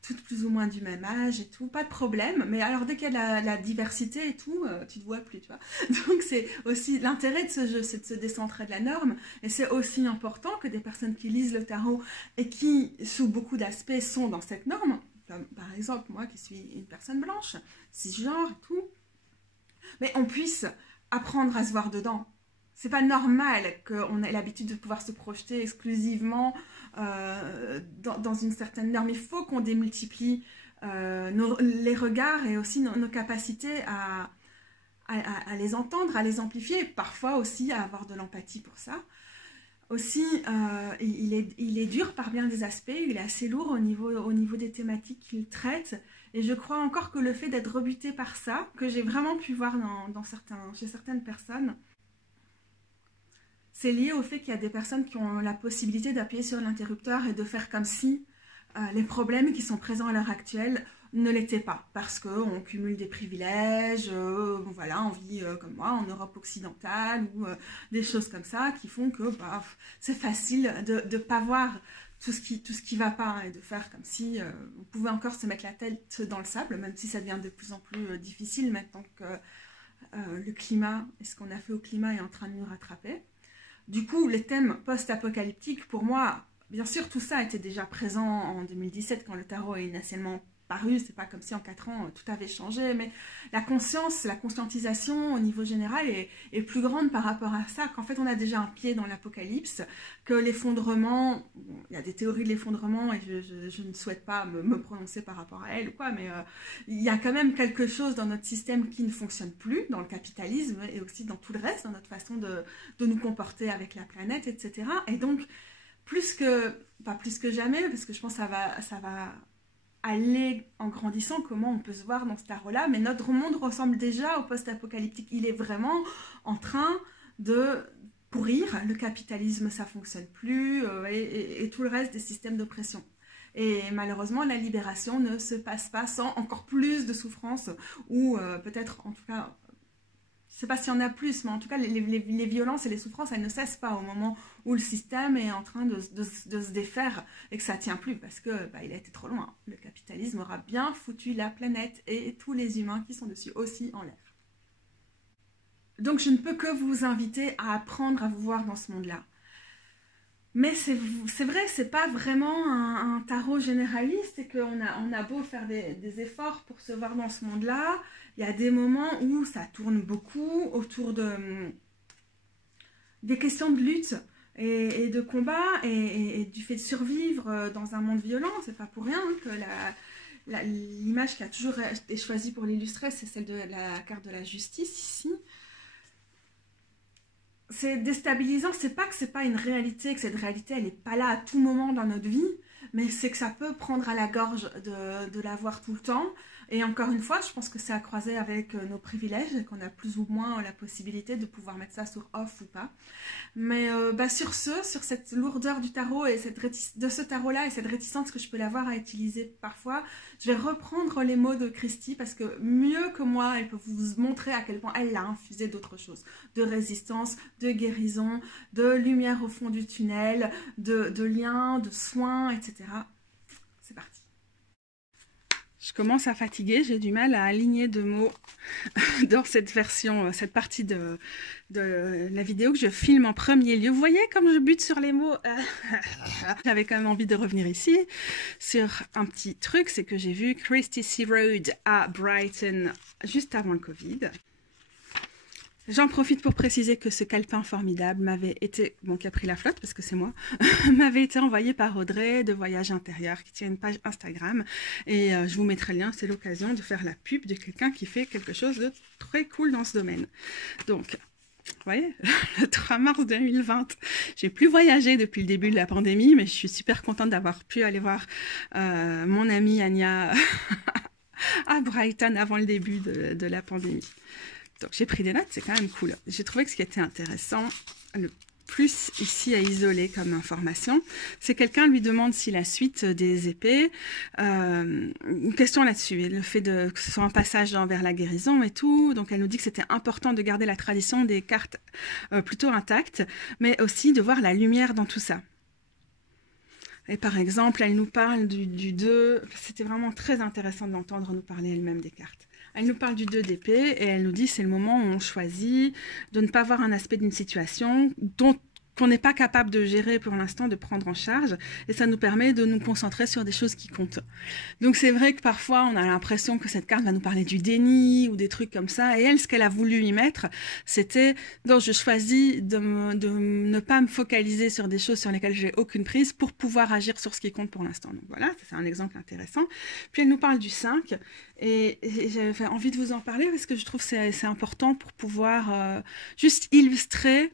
toutes plus ou moins du même âge et tout, pas de problème. Mais alors dès qu'il y a la diversité et tout, tu te vois plus, tu vois. Donc c'est aussi l'intérêt de ce jeu, c'est de se décentrer de la norme. Et c'est aussi important que des personnes qui lisent le tarot et qui, sous beaucoup d'aspects, sont dans cette norme, comme par exemple moi qui suis une personne blanche, cisgenre et tout, mais on puisse apprendre à se voir dedans. C'est pas normal qu'on ait l'habitude de pouvoir se projeter exclusivement dans une certaine norme. Il faut qu'on démultiplie les regards et aussi nos capacités à les entendre, à les amplifier, et parfois aussi à avoir de l'empathie pour ça. Aussi, il est dur par bien des aspects, il est assez lourd au niveau des thématiques qu'il traite. Et je crois encore que le fait d'être rebuté par ça, que j'ai vraiment pu voir chez certaines personnes, c'est lié au fait qu'il y a des personnes qui ont la possibilité d'appuyer sur l'interrupteur et de faire comme si les problèmes qui sont présents à l'heure actuelle ne l'étaient pas, parce qu'on cumule des privilèges, voilà, on vit comme moi en Europe occidentale, ou des choses comme ça qui font que c'est facile de ne pas voir tout ce qui va pas, hein, et de faire comme si on pouvait encore se mettre la tête dans le sable, même si ça devient de plus en plus difficile maintenant que le climat et ce qu'on a fait au climat est en train de nous rattraper. Du coup, les thèmes post-apocalyptiques, pour moi, bien sûr, tout ça était déjà présent en 2017 quand le tarot est initialement paru, c'est pas comme si en 4 ans tout avait changé, mais la conscience, la conscientisation au niveau général est plus grande par rapport à ça, qu'en fait on a déjà un pied dans l'apocalypse, que l'effondrement, bon, il y a des théories de l'effondrement et je ne souhaite pas me prononcer par rapport à elle ou quoi, mais il y a quand même quelque chose dans notre système qui ne fonctionne plus, dans le capitalisme et aussi dans tout le reste, dans notre façon de nous comporter avec la planète, etc. Et donc, pas plus que jamais, parce que je pense que ça va aller en grandissant, comment on peut se voir dans ce tarot-là, mais notre monde ressemble déjà au post-apocalyptique. Il est vraiment en train de pourrir. Le capitalisme, ça fonctionne plus, et tout le reste des systèmes d'oppression. Et malheureusement, la libération ne se passe pas sans encore plus de souffrance, ou peut-être, en tout cas, je ne sais pas s'il y en a plus, mais en tout cas, les violences et les souffrances, elles ne cessent pas au moment où le système est en train de se défaire et que ça ne tient plus, parce que il a été trop loin. Le capitalisme aura bien foutu la planète et tous les humains qui sont dessus aussi en l'air. Donc, je ne peux que vous inviter à apprendre à vous voir dans ce monde-là. Mais c'est vrai, c'est pas vraiment un tarot généraliste et qu'on a beau faire des efforts pour se voir dans ce monde-là, il y a des moments où ça tourne beaucoup autour des questions de lutte et de combat et du fait de survivre dans un monde violent. C'est pas pour rien que l'image qui a toujours été choisie pour l'illustrer, c'est celle de la carte de la justice ici. C'est déstabilisant, c'est pas que c'est pas une réalité, que cette réalité elle est pas là à tout moment dans notre vie, mais c'est que ça peut prendre à la gorge de la voir tout le temps. Et encore une fois, je pense que c'est à croiser avec nos privilèges, qu'on a plus ou moins la possibilité de pouvoir mettre ça sur off ou pas. Mais sur cette lourdeur du tarot et de ce tarot-là et cette réticence que je peux l'avoir à utiliser parfois, je vais reprendre les mots de Christy parce que mieux que moi, elle peut vous montrer à quel point elle l'a infusé d'autres choses, de résistance, de guérison, de lumière au fond du tunnel, de liens, de soins, etc. C'est parti. Je commence à fatiguer, j'ai du mal à aligner deux mots dans cette version, cette partie de la vidéo que je filme en premier lieu. Vous voyez comme je bute sur les mots. J'avais quand même envie de revenir ici sur un petit truc, c'est que j'ai vu Christy Sea Road à Brighton juste avant le Covid. J'en profite pour préciser que ce calepin formidable m'avait été, qui a pris la flotte parce que c'est moi, m'avait été envoyé par Audrey de Voyage Intérieur qui tient une page Instagram et je vous mettrai le lien, c'est l'occasion de faire la pub de quelqu'un qui fait quelque chose de très cool dans ce domaine. Donc, vous voyez, le 3 mars 2020, j'ai plus voyagé depuis le début de la pandémie, mais je suis super contente d'avoir pu aller voir mon amie Anya à Brighton avant le début de la pandémie. Donc j'ai pris des notes, c'est quand même cool. J'ai trouvé que ce qui était intéressant, le plus ici à isoler comme information, c'est quelqu'un lui demande si la suite des épées, une question là-dessus, le fait que ce soit un passage vers la guérison et tout, donc elle nous dit que c'était important de garder la tradition des cartes plutôt intactes, mais aussi de voir la lumière dans tout ça. Et par exemple, elle nous parle du 2, c'était vraiment très intéressant d'entendre nous parler elle-même des cartes. Elle nous parle du 2 d'épée et elle nous dit c'est le moment où on choisit de ne pas voir un aspect d'une situation qu'on n'est pas capable de gérer pour l'instant, de prendre en charge, et ça nous permet de nous concentrer sur des choses qui comptent. Donc c'est vrai que parfois on a l'impression que cette carte va nous parler du déni ou des trucs comme ça, et elle, ce qu'elle a voulu y mettre, c'était donc je choisis de ne pas me focaliser sur des choses sur lesquelles j'ai aucune prise pour pouvoir agir sur ce qui compte pour l'instant. Donc voilà, c'est un exemple intéressant. Puis elle nous parle du 5, et j'avais envie de vous en parler parce que je trouve que c'est important pour pouvoir juste illustrer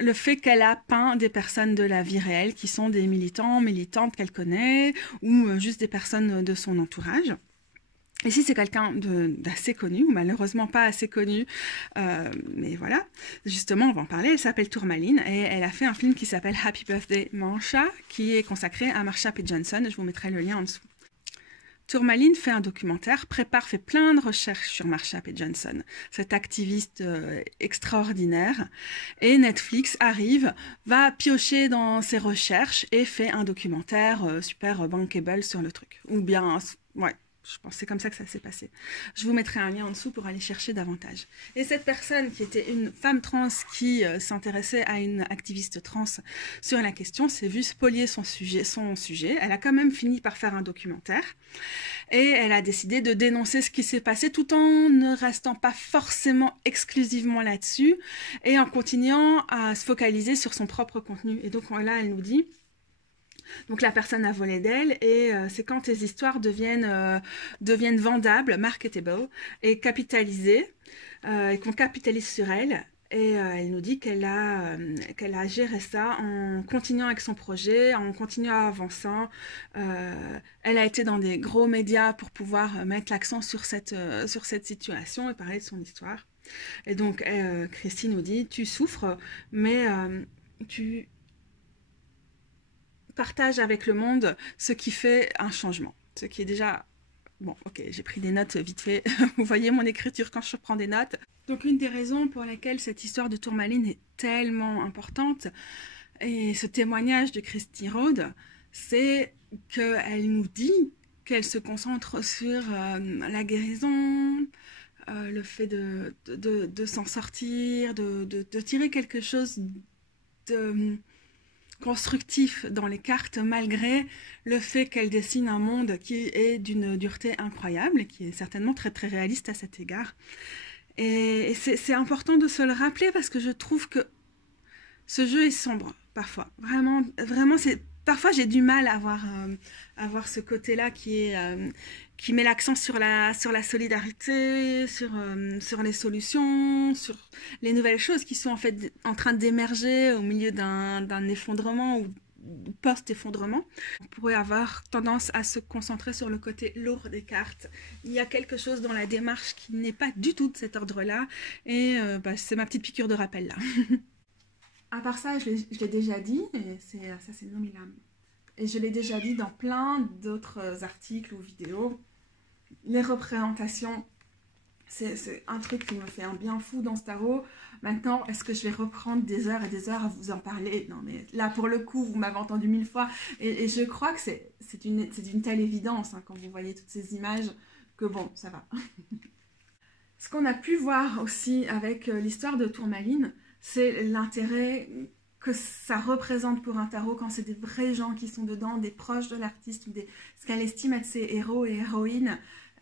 le fait qu'elle a peint des personnes de la vie réelle qui sont des militantes qu'elle connaît ou juste des personnes de son entourage. Ici, c'est quelqu'un d'assez connu, ou malheureusement pas assez connu, mais voilà, justement, on va en parler. Elle s'appelle Tourmaline et elle a fait un film qui s'appelle Happy Birthday Marsha, qui est consacré à Marsha P. Johnson. Je vous mettrai le lien en dessous. Tourmaline fait un documentaire, fait plein de recherches sur Marsha P. Johnson, cette activiste extraordinaire. Et Netflix va piocher dans ses recherches et fait un documentaire super bankable sur le truc. Ou bien, ouais, Je pense que c'est comme ça que ça s'est passé. Je vous mettrai un lien en dessous pour aller chercher davantage. Et cette personne qui était une femme trans qui s'intéressait à une activiste trans sur la question s'est vue spolier son sujet. Elle a quand même fini par faire un documentaire et elle a décidé de dénoncer ce qui s'est passé tout en ne restant pas forcément exclusivement là-dessus et en continuant à se focaliser sur son propre contenu. Et donc là, elle nous dit... Donc la personne a volé d'elle et c'est quand tes histoires deviennent vendables, marketable et capitalisées et qu'on capitalise sur elle. Et elle nous dit qu'elle a géré ça en continuant avec son projet, en continuant à avancer. Elle a été dans des gros médias pour pouvoir mettre l'accent sur cette situation et parler de son histoire. Et donc Christine nous dit, tu souffres, mais tu partage avec le monde ce qui fait un changement, ce qui est déjà... Bon, ok, j'ai pris des notes vite fait. Vous voyez mon écriture quand je prends des notes. Donc une des raisons pour lesquelles cette histoire de Tourmaline est tellement importante, et ce témoignage de Christy Rhodes, c'est qu'elle nous dit qu'elle se concentre sur la guérison, le fait de s'en sortir, de tirer quelque chose de... constructif dans les cartes malgré le fait qu'elle dessine un monde qui est d'une dureté incroyable et qui est certainement très très réaliste à cet égard. Et c'est important de se le rappeler parce que je trouve que ce jeu est sombre parfois. Vraiment, vraiment parfois j'ai du mal à voir ce côté-là qui met l'accent sur la solidarité, sur les solutions, sur les nouvelles choses qui sont en fait en train d'émerger au milieu d'un effondrement ou post-effondrement. On pourrait avoir tendance à se concentrer sur le côté lourd des cartes. Il y a quelque chose dans la démarche qui n'est pas du tout de cet ordre-là et c'est ma petite piqûre de rappel là. À part ça, je l'ai déjà dit, et ça c'est Nomilam. Et je l'ai déjà dit dans plein d'autres articles ou vidéos. Les représentations, c'est un truc qui me fait un bien fou dans ce tarot. Maintenant, est-ce que je vais reprendre des heures et des heures à vous en parler? Non, mais là, pour le coup, vous m'avez entendu 1000 fois. Et je crois que c'est d'une telle évidence, hein, quand vous voyez toutes ces images, que bon, ça va. Ce qu'on a pu voir aussi avec l'histoire de Tourmaline, c'est l'intérêt que ça représente pour un tarot quand c'est des vrais gens qui sont dedans, des proches de l'artiste, ce qu'elle estime être ses héros et héroïnes.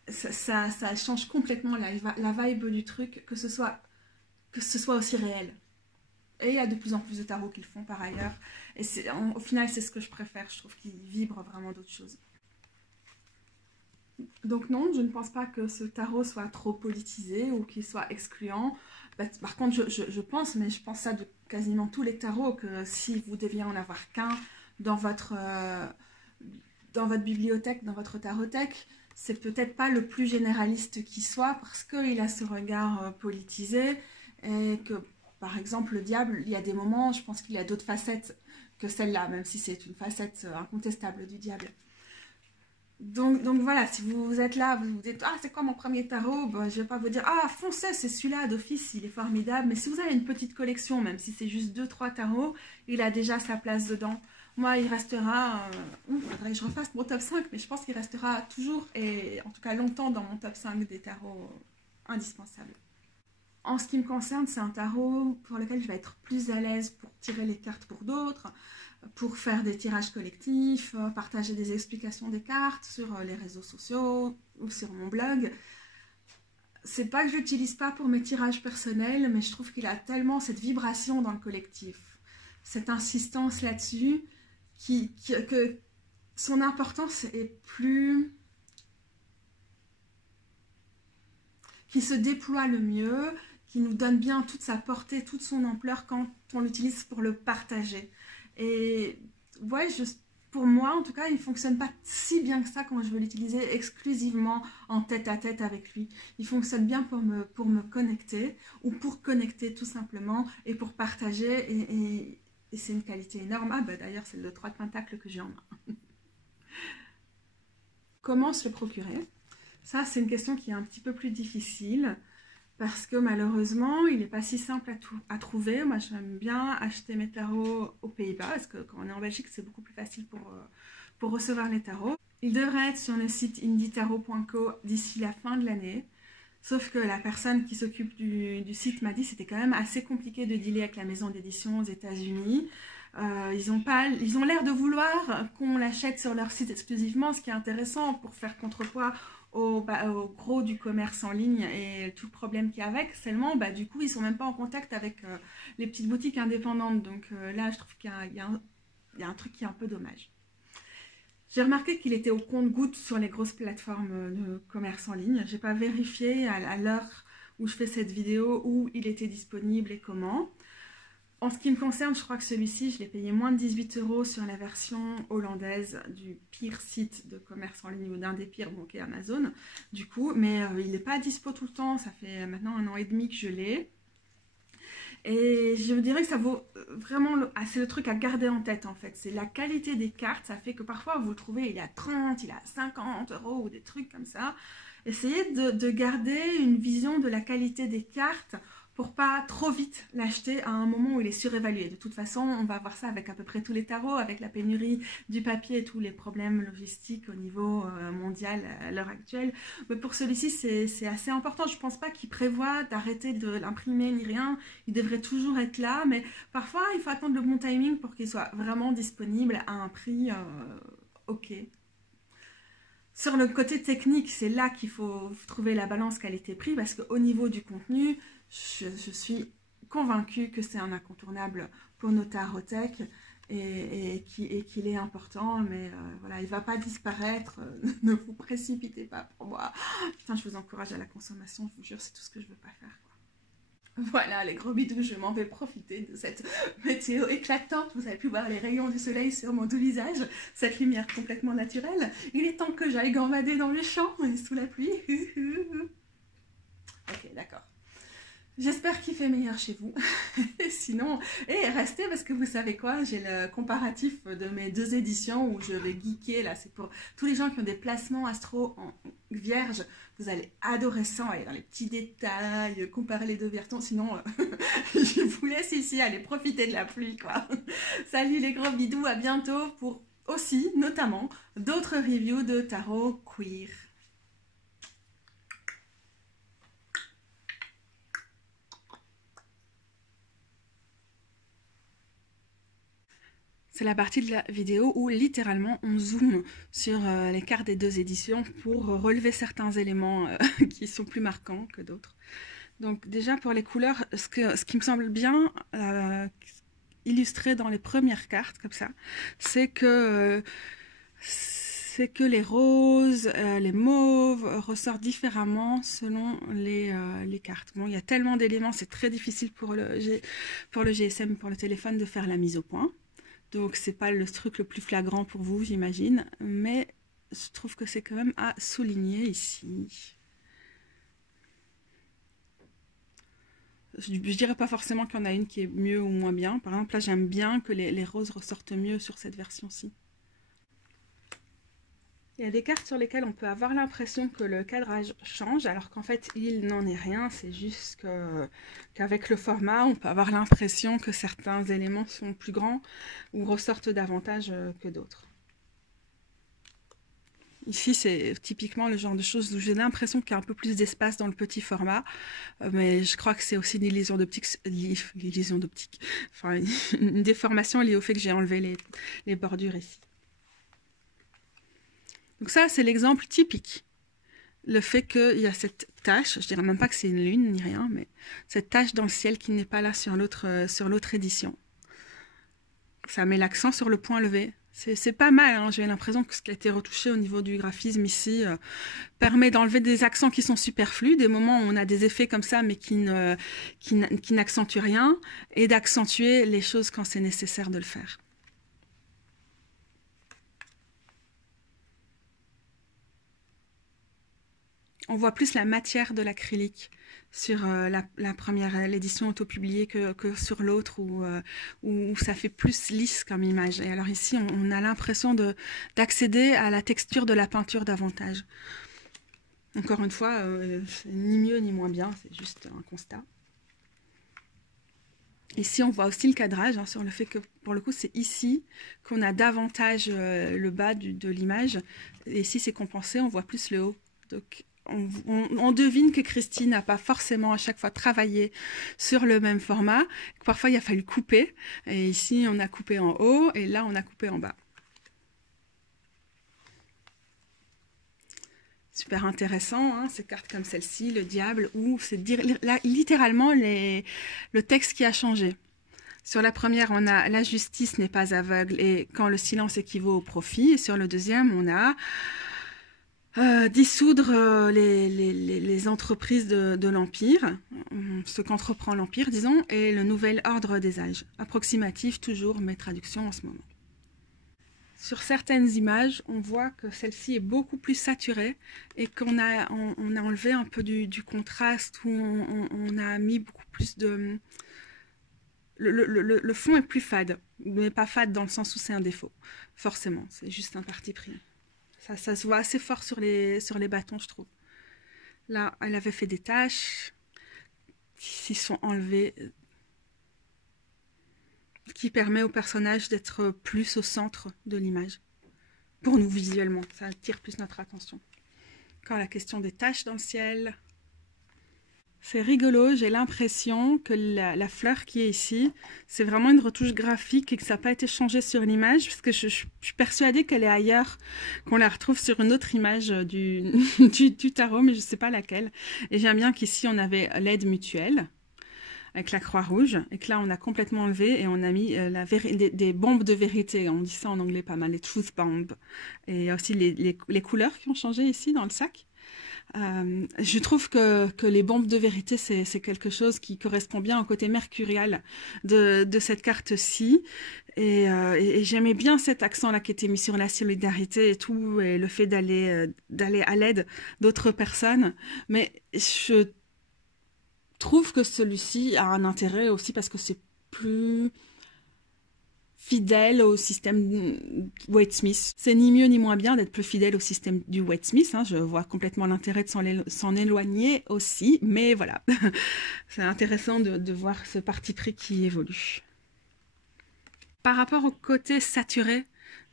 Ça change complètement la vibe du truc, que ce soit aussi réel. Et il y a de plus en plus de tarots qui le font par ailleurs. Et au final, c'est ce que je préfère. Je trouve qu'ils vibrent vraiment d'autres choses. Donc non, je ne pense pas que ce tarot soit trop politisé ou qu'il soit excluant. Par contre, je pense, mais je pense ça de quasiment tous les tarots, que si vous deviez en avoir qu'un dans votre bibliothèque, dans votre tarothèque, c'est peut-être pas le plus généraliste qui soit parce qu'il a ce regard politisé et que, par exemple, le diable, il y a des moments, je pense qu'il y a d'autres facettes que celle-là, même si c'est une facette incontestable du diable. Donc voilà, si vous êtes là, vous vous dites « Ah, c'est quoi mon premier tarot ?» Je ne vais pas vous dire « Ah, foncez, c'est celui-là d'office, il est formidable. » Mais si vous avez une petite collection, même si c'est juste 2-3 tarots, il a déjà sa place dedans. Moi, il restera... il faudrait que je refasse mon top 5, mais je pense qu'il restera toujours, et en tout cas longtemps, dans mon top 5 des tarots indispensables. En ce qui me concerne, c'est un tarot pour lequel je vais être plus à l'aise pour tirer les cartes pour d'autres, pour faire des tirages collectifs, partager des explications des cartes sur les réseaux sociaux ou sur mon blog. C'est pas que je l'utilise pas pour mes tirages personnels, mais je trouve qu'il a tellement cette vibration dans le collectif, cette insistance là-dessus, que son importance est plus... qui se déploie le mieux, qui nous donne bien toute sa portée, toute son ampleur quand on l'utilise pour le partager. Et ouais, pour moi, en tout cas, il ne fonctionne pas si bien que ça quand je veux l'utiliser exclusivement en tête-à-tête avec lui. Il fonctionne bien pour me connecter, ou pour connecter tout simplement, et pour partager, et c'est une qualité énorme. Ah bah d'ailleurs, c'est le 3 de Pentacle que j'ai en main. Comment se le procurer? Ça, c'est une question qui est un petit peu plus difficile, parce que malheureusement, il n'est pas si simple à trouver. Moi, j'aime bien acheter mes tarots aux Pays-Bas, parce que quand on est en Belgique, c'est beaucoup plus facile pour recevoir les tarots. Il devrait être sur le site indietarot.co d'ici la fin de l'année. Sauf que la personne qui s'occupe du site m'a dit que c'était quand même assez compliqué de dealer avec la maison d'édition aux États-Unis. Ils ont l'air de vouloir qu'on l'achète sur leur site exclusivement, ce qui est intéressant pour faire contrepoids au gros du commerce en ligne et tout le problème qu'il y a avec. Seulement, du coup, ils ne sont même pas en contact avec les petites boutiques indépendantes. Donc là, je trouve qu'il y a un truc qui est un peu dommage. J'ai remarqué qu'il était au compte-gouttes sur les grosses plateformes de commerce en ligne. Je n'ai pas vérifié à l'heure où je fais cette vidéo où il était disponible et comment. En ce qui me concerne, je crois que celui-ci, je l'ai payé moins de 18 € sur la version hollandaise du pire site de commerce en ligne ou d'un des pires, bon, qui est Amazon, du coup. Mais il n'est pas dispo tout le temps, ça fait maintenant 1 an et demi que je l'ai. Et je me dirais que ça vaut vraiment, c'est le truc à garder en tête en fait, c'est la qualité des cartes, ça fait que parfois vous le trouvez, il est à 30, il est à 50 € ou des trucs comme ça. Essayez de garder une vision de la qualité des cartes pour pas trop vite l'acheter à un moment où il est surévalué. De toute façon, on va voir ça avec à peu près tous les tarots, avec la pénurie du papier et tous les problèmes logistiques au niveau mondial à l'heure actuelle. Mais pour celui-ci, c'est assez important. Je pense pas qu'il prévoit d'arrêter de l'imprimer ni rien. Il devrait toujours être là, mais parfois, il faut attendre le bon timing pour qu'il soit vraiment disponible à un prix ok. Sur le côté technique, c'est là qu'il faut trouver la balance qualité-prix, parce qu'au niveau du contenu, je suis convaincue que c'est un incontournable pour nos tarothèques et qu'il est important, mais voilà, il ne va pas disparaître, ne vous précipitez pas pour moi. Putain, je vous encourage à la consommation, je vous jure, c'est tout ce que je ne veux pas faire, quoi. Voilà les gros bidous, je m'en vais profiter de cette météo éclatante. Vous avez pu voir les rayons du soleil sur mon doux visage, cette lumière complètement naturelle. Il est temps que j'aille gambader dans les champs et sous la pluie. Ok, d'accord. J'espère qu'il fait meilleur chez vous. Sinon, restez parce que vous savez quoi, j'ai le comparatif de mes 2 éditions où je vais geeker. Là, c'est pour tous les gens qui ont des placements astro en vierge. Vous allez adorer ça, aller dans les petits détails, comparer les 2 versions. Sinon, je vous laisse ici, allez profiter de la pluie, quoi. Salut les gros bidous, à bientôt pour aussi, notamment, d'autres reviews de tarot queer. C'est la partie de la vidéo où littéralement on zoome sur les cartes des 2 éditions pour relever certains éléments qui sont plus marquants que d'autres. Donc déjà pour les couleurs, ce qui me semble bien illustré dans les premières cartes comme ça, c'est que les roses, les mauves ressortent différemment selon les cartes. Bon, il y a tellement d'éléments, c'est très difficile pour le GSM, pour le téléphone, de faire la mise au point. Donc, c'est pas le truc le plus flagrant pour vous, j'imagine. Mais je trouve que c'est quand même à souligner ici. Je dirais pas forcément qu'il y en a une qui est mieux ou moins bien. Par exemple, là, j'aime bien que les roses ressortent mieux sur cette version-ci. Il y a des cartes sur lesquelles on peut avoir l'impression que le cadrage change, alors qu'en fait, il n'en est rien. C'est juste qu'avec le format, on peut avoir l'impression que certains éléments sont plus grands ou ressortent davantage que d'autres. Ici, c'est typiquement le genre de choses où j'ai l'impression qu'il y a un peu plus d'espace dans le petit format, mais je crois que c'est aussi une illusion d'optique, enfin une déformation liée au fait que j'ai enlevé les bordures ici. Donc ça, c'est l'exemple typique. Le fait qu'il y a cette tache, je dirais même pas que c'est une lune ni rien, mais cette tache dans le ciel qui n'est pas là sur l'autre édition. Ça met l'accent sur le point levé. C'est pas mal, hein. J'ai l'impression que ce qui a été retouché au niveau du graphisme ici permet d'enlever des accents qui sont superflus, des moments où on a des effets comme ça mais qui n'accentuent rien, et d'accentuer les choses quand c'est nécessaire de le faire. On voit plus la matière de l'acrylique sur l'édition auto-publiée que sur l'autre où ça fait plus lisse comme image. Et alors ici, on a l'impression d'accéder à la texture de la peinture davantage. Encore une fois, ni mieux ni moins bien, c'est juste un constat. Ici, on voit aussi le cadrage, hein, sur le fait que, pour le coup, c'est ici qu'on a davantage le bas de l'image. Et ici, c'est compensé, on voit plus le haut. Donc, on devine que Christine n'a pas forcément à chaque fois travaillé sur le même format. Parfois, il a fallu couper. Et ici, on a coupé en haut et là, on a coupé en bas. Super intéressant, hein, ces cartes comme celle-ci, le diable, où c'est littéralement le texte qui a changé. Sur la première, on a la justice n'est pas aveugle et quand le silence équivaut au profit. Et sur le deuxième, on a dissoudre les entreprises de l'Empire, ce qu'entreprend l'Empire, disons, et le nouvel ordre des âges. Approximatif, toujours mes traductions en ce moment. Sur certaines images, on voit que celle-ci est beaucoup plus saturée et qu'on a enlevé un peu du contraste, où on a mis beaucoup plus de... Le fond est plus fade, mais pas fade dans le sens où c'est un défaut, forcément, c'est juste un parti pris. Ça se voit assez fort sur les bâtons, je trouve. Là, elle avait fait des taches qui sont enlevées, qui permet au personnage d'être plus au centre de l'image. Pour nous, visuellement, ça attire plus notre attention. Encore la question des taches dans le ciel. C'est rigolo, j'ai l'impression que la fleur qui est ici, c'est vraiment une retouche graphique et que ça n'a pas été changé sur l'image, parce que je suis persuadée qu'elle est ailleurs, qu'on la retrouve sur une autre image du tarot, mais je ne sais pas laquelle. Et j'aime bien qu'ici, on avait l'aide mutuelle, avec la croix rouge, et que là, on a complètement enlevé et on a mis des bombes de vérité. On dit ça en anglais pas mal, les truth bombs. Et il y a aussi les couleurs qui ont changé ici dans le sac. Je trouve que les bombes de vérité, c'est quelque chose qui correspond bien au côté mercurial de cette carte-ci. Et j'aimais bien cet accent-là qui était mis sur la solidarité et tout, et le fait d'aller à l'aide d'autres personnes. Mais je trouve que celui-ci a un intérêt aussi parce que c'est plus fidèle au système Waite Smith. C'est ni mieux ni moins bien d'être plus fidèle au système du Waite Smith, hein. Je vois complètement l'intérêt de s'en éloigner aussi, mais voilà, c'est intéressant de voir ce parti pris qui évolue. Par rapport au côté saturé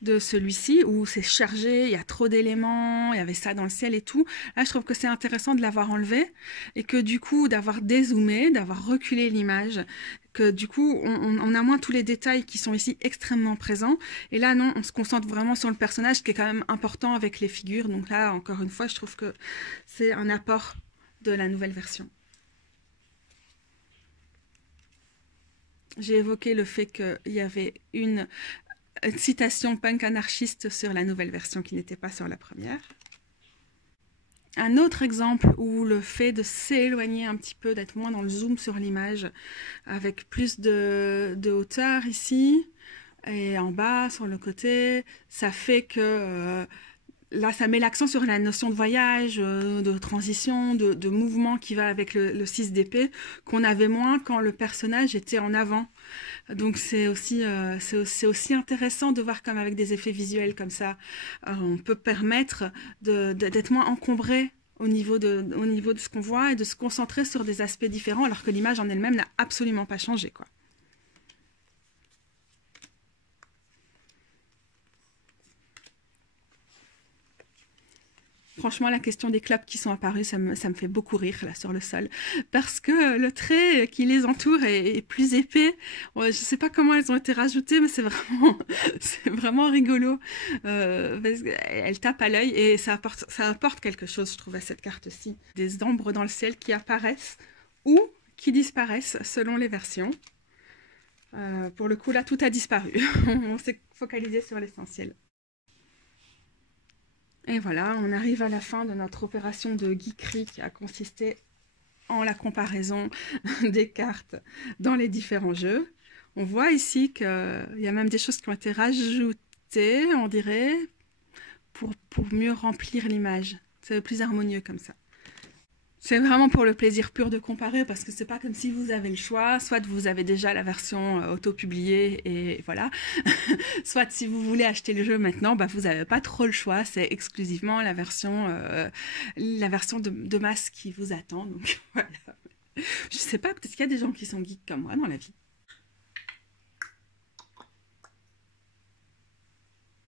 de celui-ci, où c'est chargé, il y a trop d'éléments, il y avait ça dans le ciel et tout, là je trouve que c'est intéressant de l'avoir enlevé, et que du coup d'avoir dézoomé, d'avoir reculé l'image, que du coup on a moins tous les détails qui sont ici extrêmement présents, et là non, on se concentre vraiment sur le personnage qui est quand même important avec les figures, donc là encore une fois je trouve que c'est un apport de la nouvelle version. J'ai évoqué le fait qu'il y avait une citation punk anarchiste sur la nouvelle version qui n'était pas sur la première. Un autre exemple où le fait de s'éloigner un petit peu, d'être moins dans le zoom sur l'image, avec plus de hauteur ici, et en bas, sur le côté, ça fait que là, ça met l'accent sur la notion de voyage, de transition, de mouvement qui va avec le 6 d'épée, qu'on avait moins quand le personnage était en avant. Donc c'est aussi intéressant de voir comme avec des effets visuels comme ça, on peut permettre d'être moins encombré au niveau de ce qu'on voit et de se concentrer sur des aspects différents alors que l'image en elle-même n'a absolument pas changé, quoi. Franchement, la question des clopes qui sont apparues, ça me fait beaucoup rire là sur le sol, parce que le trait qui les entoure est plus épais. Je ne sais pas comment elles ont été rajoutées, mais c'est vraiment rigolo. Parce qu'elles tapent à l'œil et ça apporte quelque chose, je trouve, à cette carte-ci. Des ombres dans le ciel qui apparaissent ou qui disparaissent selon les versions. Pour le coup, là, tout a disparu. On s'est focalisé sur l'essentiel. Et voilà, on arrive à la fin de notre opération de geekerie qui a consisté en la comparaison des cartes dans les différents jeux. On voit ici qu'il y a même des choses qui ont été rajoutées, on dirait, pour mieux remplir l'image. C'est plus harmonieux comme ça. C'est vraiment pour le plaisir pur de comparer, parce que c'est pas comme si vous avez le choix, soit vous avez déjà la version auto-publiée et voilà, soit si vous voulez acheter le jeu maintenant, bah vous n'avez pas trop le choix, c'est exclusivement la version de masse qui vous attend, donc voilà. Je sais pas, peut-être qu'il y a des gens qui sont geeks comme moi dans la vie.